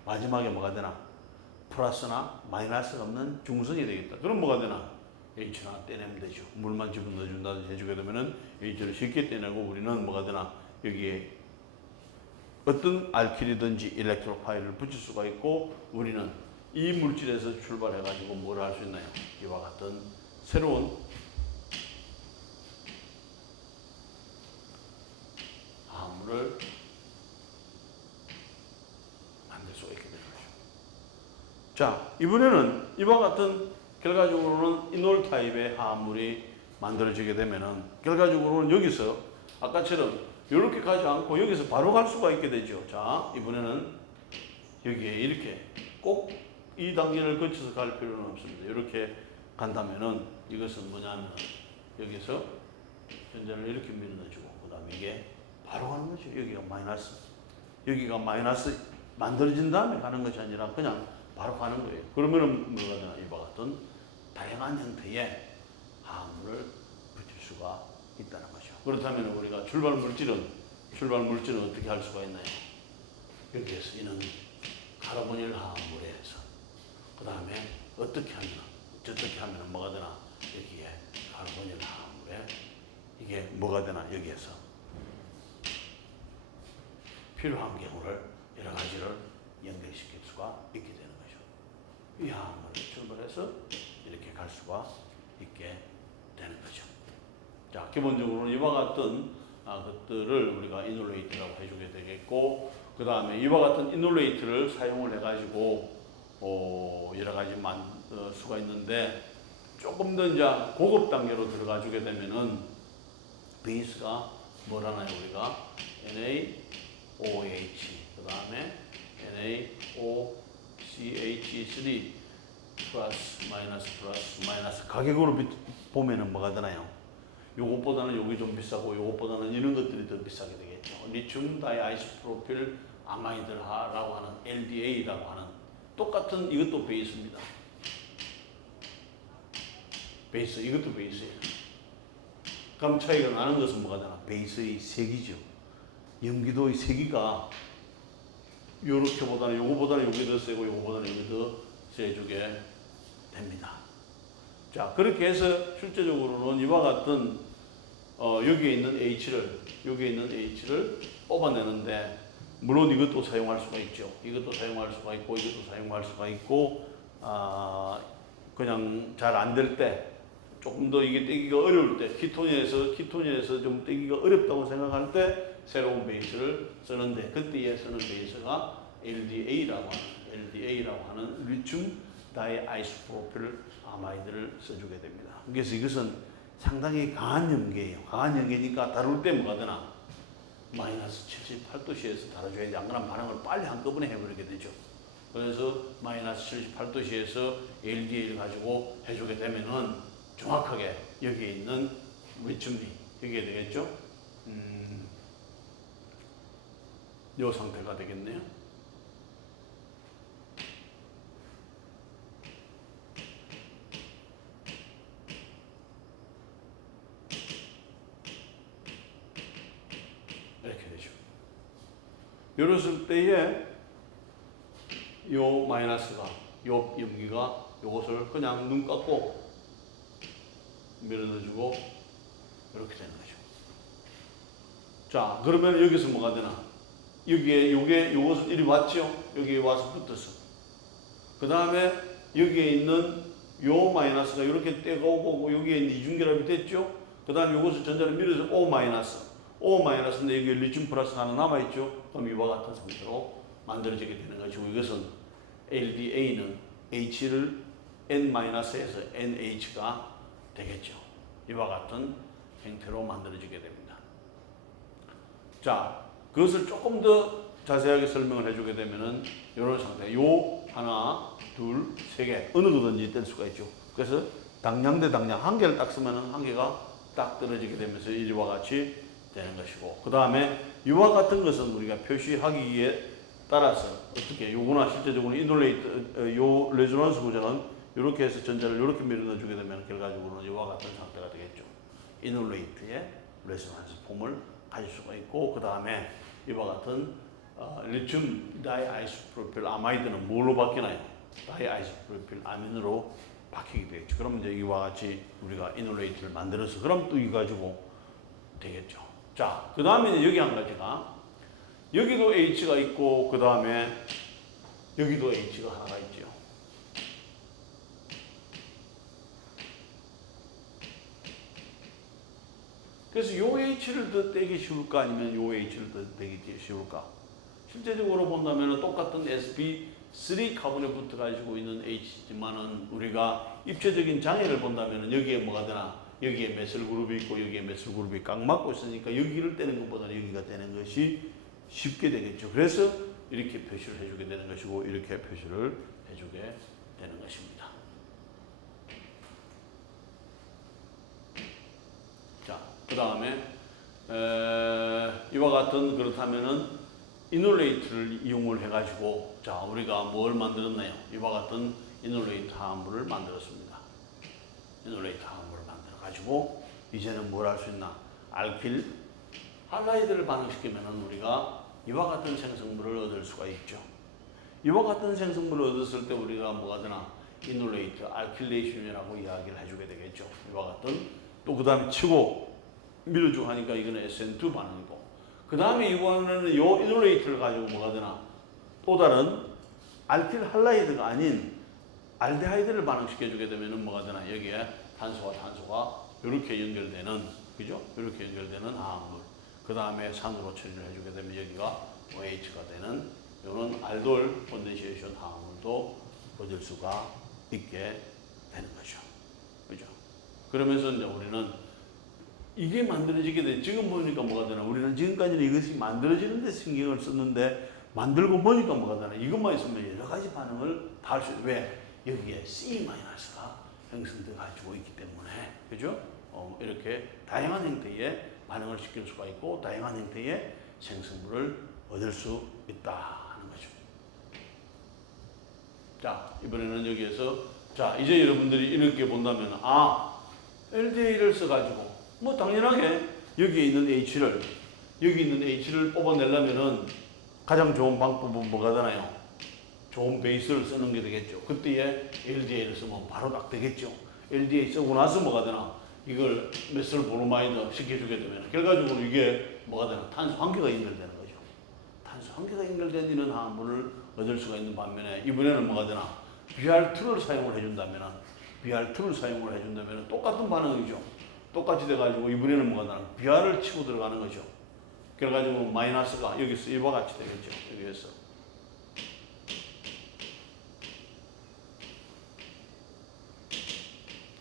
마지막에 뭐가 되나? 플러스나 마이너스가 없는 중성이 되겠다. 그럼 뭐가 되나? H나 떼내면 되죠. 물만 집어넣어준다든지 해주게 되면은 H를 쉽게 떼내고 우리는 뭐가 되나? 여기에 어떤 알킬이든지 일렉트로파일을 붙일 수가 있고 우리는 이 물질에서 출발해가지고 뭘 할 수 있나요? 이와 같은 새로운 화합물을 만들 수가 있게 되는 거죠. 자, 이번에는 이와 같은 결과적으로는 이놀 타입의 화합물이 만들어지게 되면은 결과적으로는 여기서 아까처럼 이렇게 가지 않고 여기서 바로 갈 수가 있게 되죠. 자, 이번에는 여기에 이렇게 꼭 이 단계를 거쳐서 갈 필요는 없습니다. 이렇게 간다면은 이것은 뭐냐면 여기서 전자를 이렇게 밀어넣어주고 그 다음에 이게 바로 가는 거죠. 여기가 마이너스 만들어진 다음에 가는 것이 아니라 그냥 바로 가는 거예요. 그러면은 뭐가 되나? 이와 같은 다양한 형태의 화합물을 붙일 수가 있다는 거죠. 그렇다면 우리가 출발 물질은 어떻게 할 수가 있나요? 여기에서 이는 카르보닐 화합물에서 그 다음에 어떻게 하면 뭐가 되나? 여기에 카르보닐 화합물에 이게 뭐가 되나? 여기에서 필요한 경우를 여러 가지를 연결시킬 수가 있게 되는 거죠. 이 화합물을 출발해서 이렇게 갈 수가 있게 되는 거죠. 자, 기본적으로 이와 같은 것들을 우리가 이놀레이트라고 해주게 되겠고, 그 다음에 이와 같은 이놀레이트를 사용을 해가지고 여러 가지 수가 있는데 조금 더 이제 고급 단계로 들어가 주게 되면은 베이스가 뭐라나요? 우리가 NaOH 그 다음에 NaOCH3 플러스 마이너스 가격으로 보면은 뭐가 되나요? 요것보다는 요게 좀 비싸고 요것보다는 이런 것들이 더 비싸게 되겠죠. 리튬 다이아이소프로필 아마이드라고 하는 LDA라고 하는 똑같은 이것도 베이스입니다. 이것도 베이스예요. 그럼 차이가 나는 것은 뭐가 되나? 베이스의 색이죠. 염기도의 색이가 요렇게보다는 요거보다는 요게 더 세고 요거보다는 요게 더 세주게 됩니다. 자, 그렇게 해서 실제적으로는 이와 같은 여기에 있는 H를 뽑아내는데, 물론 이것도 사용할 수가 있죠. 이것도 사용할 수가 있고 이것도 사용할 수가 있고, 그냥 잘 안 될 때, 조금 더 이게 떼기가 어려울 때, 키토닌에서 좀 떼기가 어렵다고 생각할 때 새로운 베이스를 쓰는데, 그때에 쓰는 베이스가 LDA라고 하는 리튬 다이아이소프로필 아마이드를 써주게 됩니다. 그래서 이것은 상당히 강한 염계예요. 강한 염계니까 다룰 때 뭐가 되나? 마이너스 78도씨에서 다뤄줘야 돼. 안 그러면 반응을 빨리 한꺼번에 해버리게 되죠. 그래서 마이너스 78도씨에서 LDA를 가지고 해주게 되면은 정확하게 여기에 있는 리튬이 여기에 되겠죠. 이 상태가 되겠네요. 이렇게 되죠. 이랬을 때에 요 마이너스가, 요 염기가 요것을 그냥 눈 감고 밀어넣어주고 이렇게 되는 거죠. 자, 그러면 여기서 뭐가 되나? 여기에 요것을 이리 왔죠? 여기에 와서 붙었어. 그 다음에 여기에 있는 요 마이너스가 이렇게 떼가 오고 여기에 있는 이중결합이 됐죠? 그 다음에 요것을 전자를 밀어서 O 마이너스인데 여기에 리튬 플러스 하나 남아있죠? 그럼 이와 같은 상태로 만들어지게 되는 것이고, 이것은 LDA는 H를 N-에서 NH가 되겠죠. 이와 같은 형태로 만들어지게 됩니다. 자, 그것을 조금 더 자세하게 설명을 해주게 되면은 이런 상태. 요 하나, 둘, 세 개 어느 거든지 뗄 수가 있죠. 그래서 당량 대 당량 한 개를 딱 쓰면은 한 개가 딱 떨어지게 되면서 이와 같이 되는 것이고, 그 다음에 이와 같은 것은 우리가 표시하기에 따라서 어떻게 요거나 실제적으로 이놀레이트 요 레조넌스 구조는 이렇게 해서 전자를 이렇게 밀어넣어 주게 되면 결과적으로는 이와 같은 상태가 되겠죠. 이놀레이트의 레조넌스 폼을 가질 수가 있고, 그 다음에 이와 같은 리튬 다이아이소프로필 아마이드는 뭘로 바뀌나요? 다이아이소프로필 아민으로 바뀌게 되겠죠. 그럼 이제 이와 같이 우리가 이놀레이트를 만들어서 그럼 또 이거 가지고 되겠죠. 자, 그 다음에 여기 한 가지가, 여기도 H가 있고 그 다음에 여기도 H가 하나가 있죠. 그래서 요 H를 더 떼기 쉬울까 아니면 요 H를 더 떼기 쉬울까? 실제적으로 본다면 똑같은 sp3 카본에 붙어 가지고 있는 H지만은 우리가 입체적인 장애를 본다면 여기에 뭐가 되나? 여기에 메슬 그룹이 있고 여기에 메슬 그룹이 꽉 막고 있으니까 여기를 떼는 것보다 여기가 떼는 것이 쉽게 되겠죠. 그래서 이렇게 표시를 해주게 되는 것이고 이렇게 표시를 해주게 되는 것입니다. 자, 그 다음에 이와 같은, 그렇다면은 이놀레이트를 이용을 해가지고, 자, 우리가 뭘 만들었나요? 이와 같은 이놀레이트 화합물을 만들었습니다. 이놀레이트 화합물을 만들어가지고 이제는 뭘 할 수 있나? 알킬 할라이드를 반응시키면은 우리가 이와 같은 생성물을 얻을 수가 있죠. 이와 같은 생성물을 얻었을 때 우리가 뭐가 되나? 이놀레이트 알킬레이션이라고 이야기를 해주게 되겠죠. 이와 같은, 또 그 다음에 치고 밀어주고 하니까 이거는 SN2 반응이고, 그 다음에 이번에는 요 이놀레이트를 가지고 뭐가 되나? 또 다른 알킬 할라이드가 아닌 알데하이드를 반응시켜주게 되면은 뭐가 되나? 여기에 탄소와 탄소가 이렇게 연결되는, 그죠? 이렇게 연결되는 화합물. 그 다음에 산으로 처리를 해주게 되면 여기가 OH가 되는 이런 알돌 콘덴세이션 화합물도 얻을 수가 있게 되는 거죠. 그죠? 그러면서 이제 우리는 이게 만들어지게 돼. 지금 보니까 뭐가 되나? 우리는 지금까지는 이것이 만들어지는 데 신경을 썼는데 만들고 보니까 뭐가 되나? 이것만 있으면 여러 가지 반응을 다 할 수 있어요. 왜? 여기에 C-가 형성돼 가지고 있기 때문에. 그죠? 이렇게 다양한 형태의 반응을 시킬 수가 있고 다양한 형태의 생성물을 얻을 수 있다 하는 거죠. 자, 이번에는 여기에서, 자, 이제 여러분들이 이렇게 본다면, LDA를 써가지고 뭐 당연하게 여기 있는 H를 뽑아내려면은 가장 좋은 방법은 뭐가 되나요? 좋은 베이스를 쓰는 게 되겠죠. 그때에 LDA를 쓰면 바로 딱 되겠죠. LDA 쓰고 나서 뭐가 되나? 이걸 메슬 브로마이드 시켜주게 되면 결과적으로 이게 뭐가 되나? 탄소 한계가 연결되는 거죠. 탄소 한계가 연결된 이런 화합물을 얻을 수가 있는 반면에 이번에는 뭐가 되나? BR2를 사용을 해준다면 똑같은 반응이죠. 똑같이 돼가지고 이번에는 뭐가 되나? BR을 치고 들어가는 거죠. 결과적으로 마이너스가 여기서 이와 같이 되겠죠. 여기에서.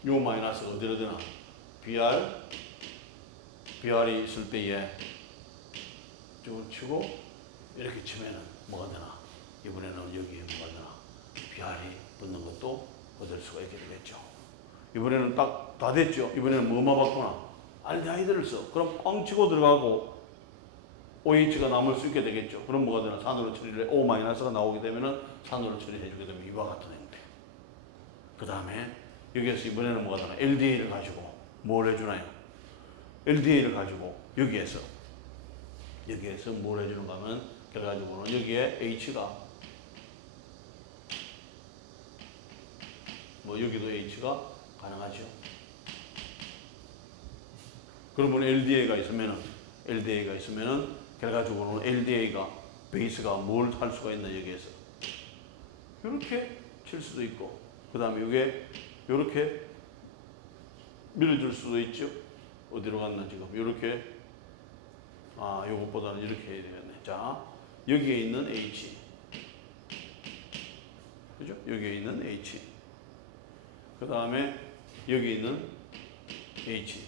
요 마이너스가 어디로 되나? BR이 있을 때에 쭉 치고 이렇게 치면은 뭐가 되나? 이번에는 여기에 뭐가 되나? BR이 붙는 것도 얻을 수가 있게 되겠죠. 이번에는 딱 다 됐죠. 이번에는 뭐만 바꾸나? 알데하이드를 써. 그럼 뻥 치고 들어가고 OH가 남을 수 있게 되겠죠. 그럼 뭐가 되나? 산으로 처리를 O-가 나오게 되면은 산으로 처리해주게 되면 이와 같은 형태. 그 다음에 여기에서 이번에는 뭐가 되나? LDA를 가지고 뭘 해주나요? LDA를 가지고 여기에서 뭘 해주는가 하면 결과적으로는 여기에 H가 뭐 여기도 H가 가능하죠. 그러면 LDA가 있으면은 결과적으로는 LDA가 베이스가 뭘 할 수가 있나 여기에서 이렇게 칠 수도 있고 그 다음에 이게 이렇게 밀어줄 수도 있죠. 어디로 갔나 지금 이렇게 요것보다는 이렇게 해야 되겠네. 자 여기에 있는 H 그죠? 여기에 있는 H 그 다음에 여기 있는 H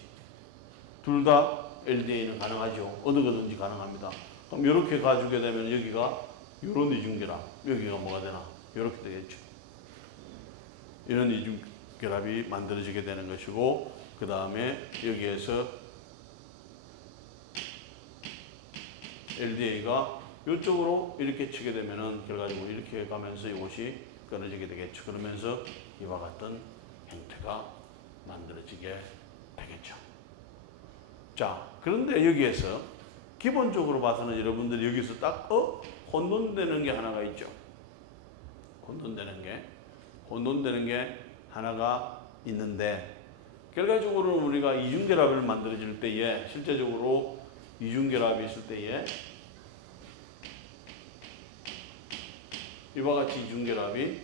둘 다 LDA는 가능하죠. 어느 거든지 가능합니다. 그럼 이렇게 가지게 되면 여기가 이런 이중결합 여기가 뭐가 되나? 이렇게 되겠죠. 이런 이중결합이 만들어지게 되는 것이고 그 다음에 여기에서 LDA가 이쪽으로 이렇게 치게 되면은 결과적으로 이렇게 가면서 이것이 끊어지게 되겠죠. 그러면서 이와 같은 형태가 만들어지게 되겠죠. 자, 그런데 여기에서 기본적으로 봐서는 여러분들이 여기서 딱 혼돈되는 게 하나가 있죠. 혼돈되는 게 하나가 있는데 결과적으로 우리가 이중결합을 만들어질 때에 실제적으로 이중결합이 있을 때에 이와 같이 이중결합이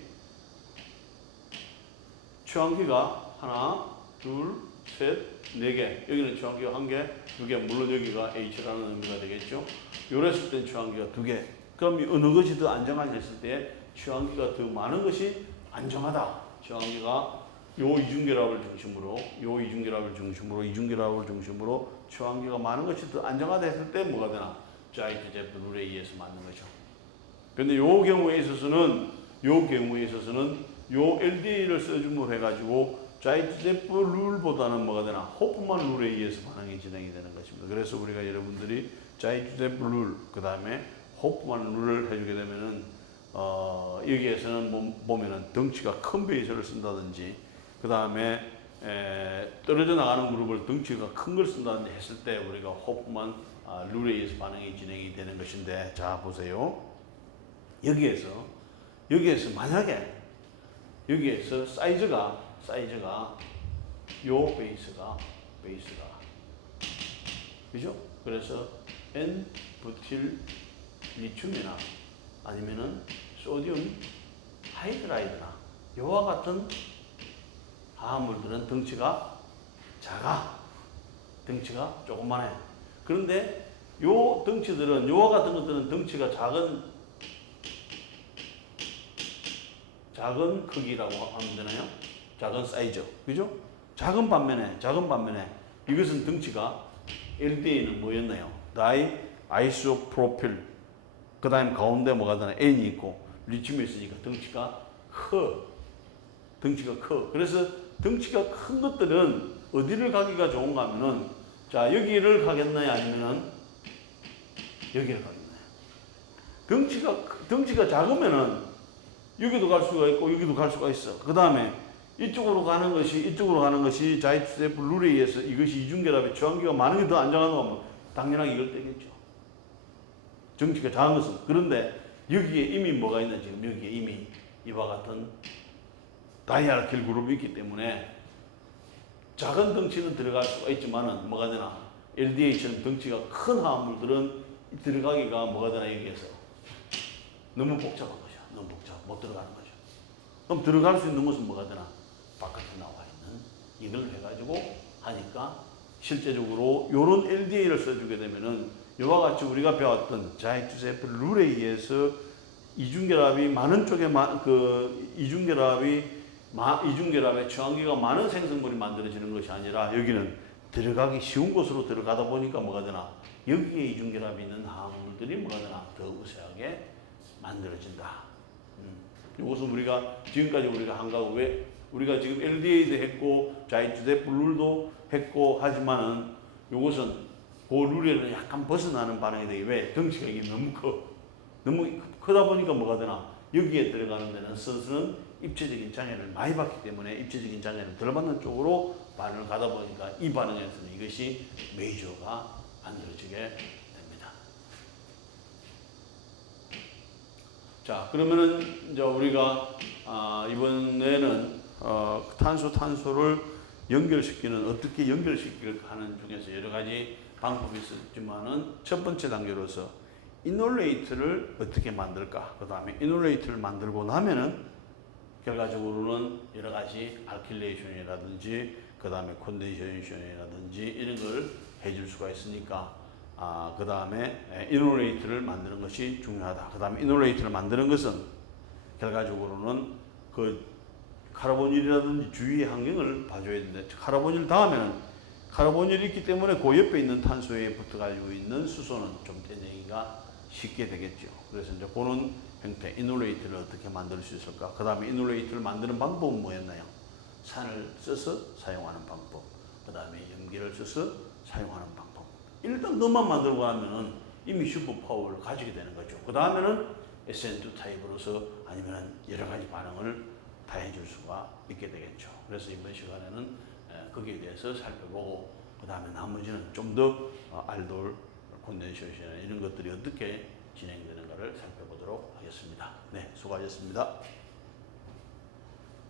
취항기가 하나, 둘, 셋, 네 개. 여기는 취항기가 한 개, 두 개. 물론 여기가 H라는 의미가 되겠죠. 요랬을 때 취항기가 두 개. 그럼 어느 것이 더 안정화됐을 때 취항기가 더 많은 것이 안정하다. 취항기가 요 이중결합을 중심으로 취항기가 많은 것이 더 안정화됐을 때 뭐가 되나? 자이트제프 룰에 의해서 맞는 거죠. 근데 요 경우에 있어서는 요 LDA를 써줌으로 해가지고 자이트제프 룰보다는 뭐가 되나? 호프만 룰에 의해서 반응이 진행이 되는 것입니다. 그래서 우리가 여러분들이 자이트제프 룰, 그 다음에 호프만 룰을 해주게 되면은 여기에서는 보면은 덩치가 큰 베이스를 쓴다든지, 그 다음에 떨어져 나가는 그룹을 덩치가 큰 걸 쓴다든지 했을 때 우리가 호프만 룰에 의해서 반응이 진행이 되는 것인데, 자 보세요. 여기에서 만약에 여기에서 사이즈가 요 베이스가 그죠? 그래서 N-부틸 리튬이나 아니면은 소디움 하이드라이드나 요와 같은 화합물들은 덩치가 작아. 덩치가 조그만해. 그런데 요 덩치들은 요와 같은 것들은 덩치가 작은 크기라고 하면 되나요? 작은 사이즈. 그죠? 작은 반면에 이것은 덩치가 LDA는 뭐였나요? 다이 아이소프로필. 그 다음에 가운데 뭐가 되나? N이 있고 리튬이 있으니까 덩치가 커. 그래서 덩치가 큰 것들은 어디를 가기가 좋은가 하면은 자 여기를 가겠나요? 아니면은 여기를 가겠나요? 덩치가 작으면은 여기도 갈 수가 있고 여기도 갈 수가 있어. 그 다음에 이쪽으로 가는 것이 자이트제프 룰에 의해서 이것이 이중결합의 저항기가 많은 게 더 안정하다고 하면 당연하게 이걸 떼겠죠. 덩치가 작은 것은. 그런데 여기에 이미 뭐가 있나 지금 여기에 이미 이와 같은 다이알킬 그룹이 있기 때문에 작은 덩치는 들어갈 수가 있지만은 뭐가 되나 LDA처럼 덩치가 큰 화합물들은 들어가기가 뭐가 되나 여기에서 너무 복잡한 거죠. 너무 복잡 못 들어가는 거죠. 그럼 들어갈 수 있는 것은 뭐가 되나 바깥에 나와 있는 이걸 해가지고 하니까 실제적으로 이런 LDA를 써주게 되면은 이와 같이 우리가 배웠던 자이투세프 룰에 의해서 이중결합이 많은 쪽에 이중결합의 저항기가 많은 생성물이 만들어지는 것이 아니라 여기는 들어가기 쉬운 곳으로 들어가다 보니까 뭐가 되나 여기에 이중결합이 있는 화합물들이 뭐가 되나 더 우세하게 만들어진다. 이것은 우리가 지금까지 우리가 한 거고 왜 우리가 지금 LDA도 했고 자이투세프 룰도 했고 하지만은 이것은 그 룰에는 약간 벗어나는 반응이 되게 왜 덩치가 이게 너무 크다 보니까 뭐가 되나 여기에 들어가는 데는 스스는 입체적인 장애를 많이 받기 때문에 입체적인 장애를 덜 받는 쪽으로 반응을 가다 보니까 이 반응에서는 이것이 메이저가 만들어지게 됩니다. 자, 그러면은 이제 우리가 이번에는 탄소를 연결시키는 어떻게 연결시킬까 하는 중에서 여러 가지 방법이 있었지만은 첫 번째 단계로서 이놀레이트를 어떻게 만들까? 그 다음에 이놀레이트를 만들고 나면은 결과적으로는 여러 가지 알킬레이션이라든지 그 다음에 컨덴세이션이라든지 이런 걸 해줄 수가 있으니까 그 다음에 이놀레이트를 만드는 것이 중요하다. 그 다음에 이놀레이트를 만드는 것은 결과적으로는 그 카르보닐이라든지 주위의 환경을 봐줘야 되는데 카르보닐 다음에는 카르보닐이 있기 때문에 그 옆에 있는 탄소에 붙어가지고 있는 수소는 좀 떼내기가 쉽게 되겠죠. 그래서 이제 그런 형태 이놀레이트를 어떻게 만들 수 있을까? 그 다음에 이놀레이트를 만드는 방법은 뭐였나요? 산을 써서 사용하는 방법, 그 다음에 염기를 써서 사용하는 방법. 일단 그것만 만들고 하면은 이미 슈퍼 파워를 가지게 되는 거죠. 그 다음에는 SN2 타입으로서 아니면은 여러 가지 반응을 다 해줄 수가 있게 되겠죠. 그래서 이번 시간에는 거기에 대해서 살펴보고 그 다음에 나머지는 좀 더 알돌 컨덴세이션 이런 것들이 어떻게 진행되는가를 살펴보도록 하겠습니다. 네, 수고하셨습니다.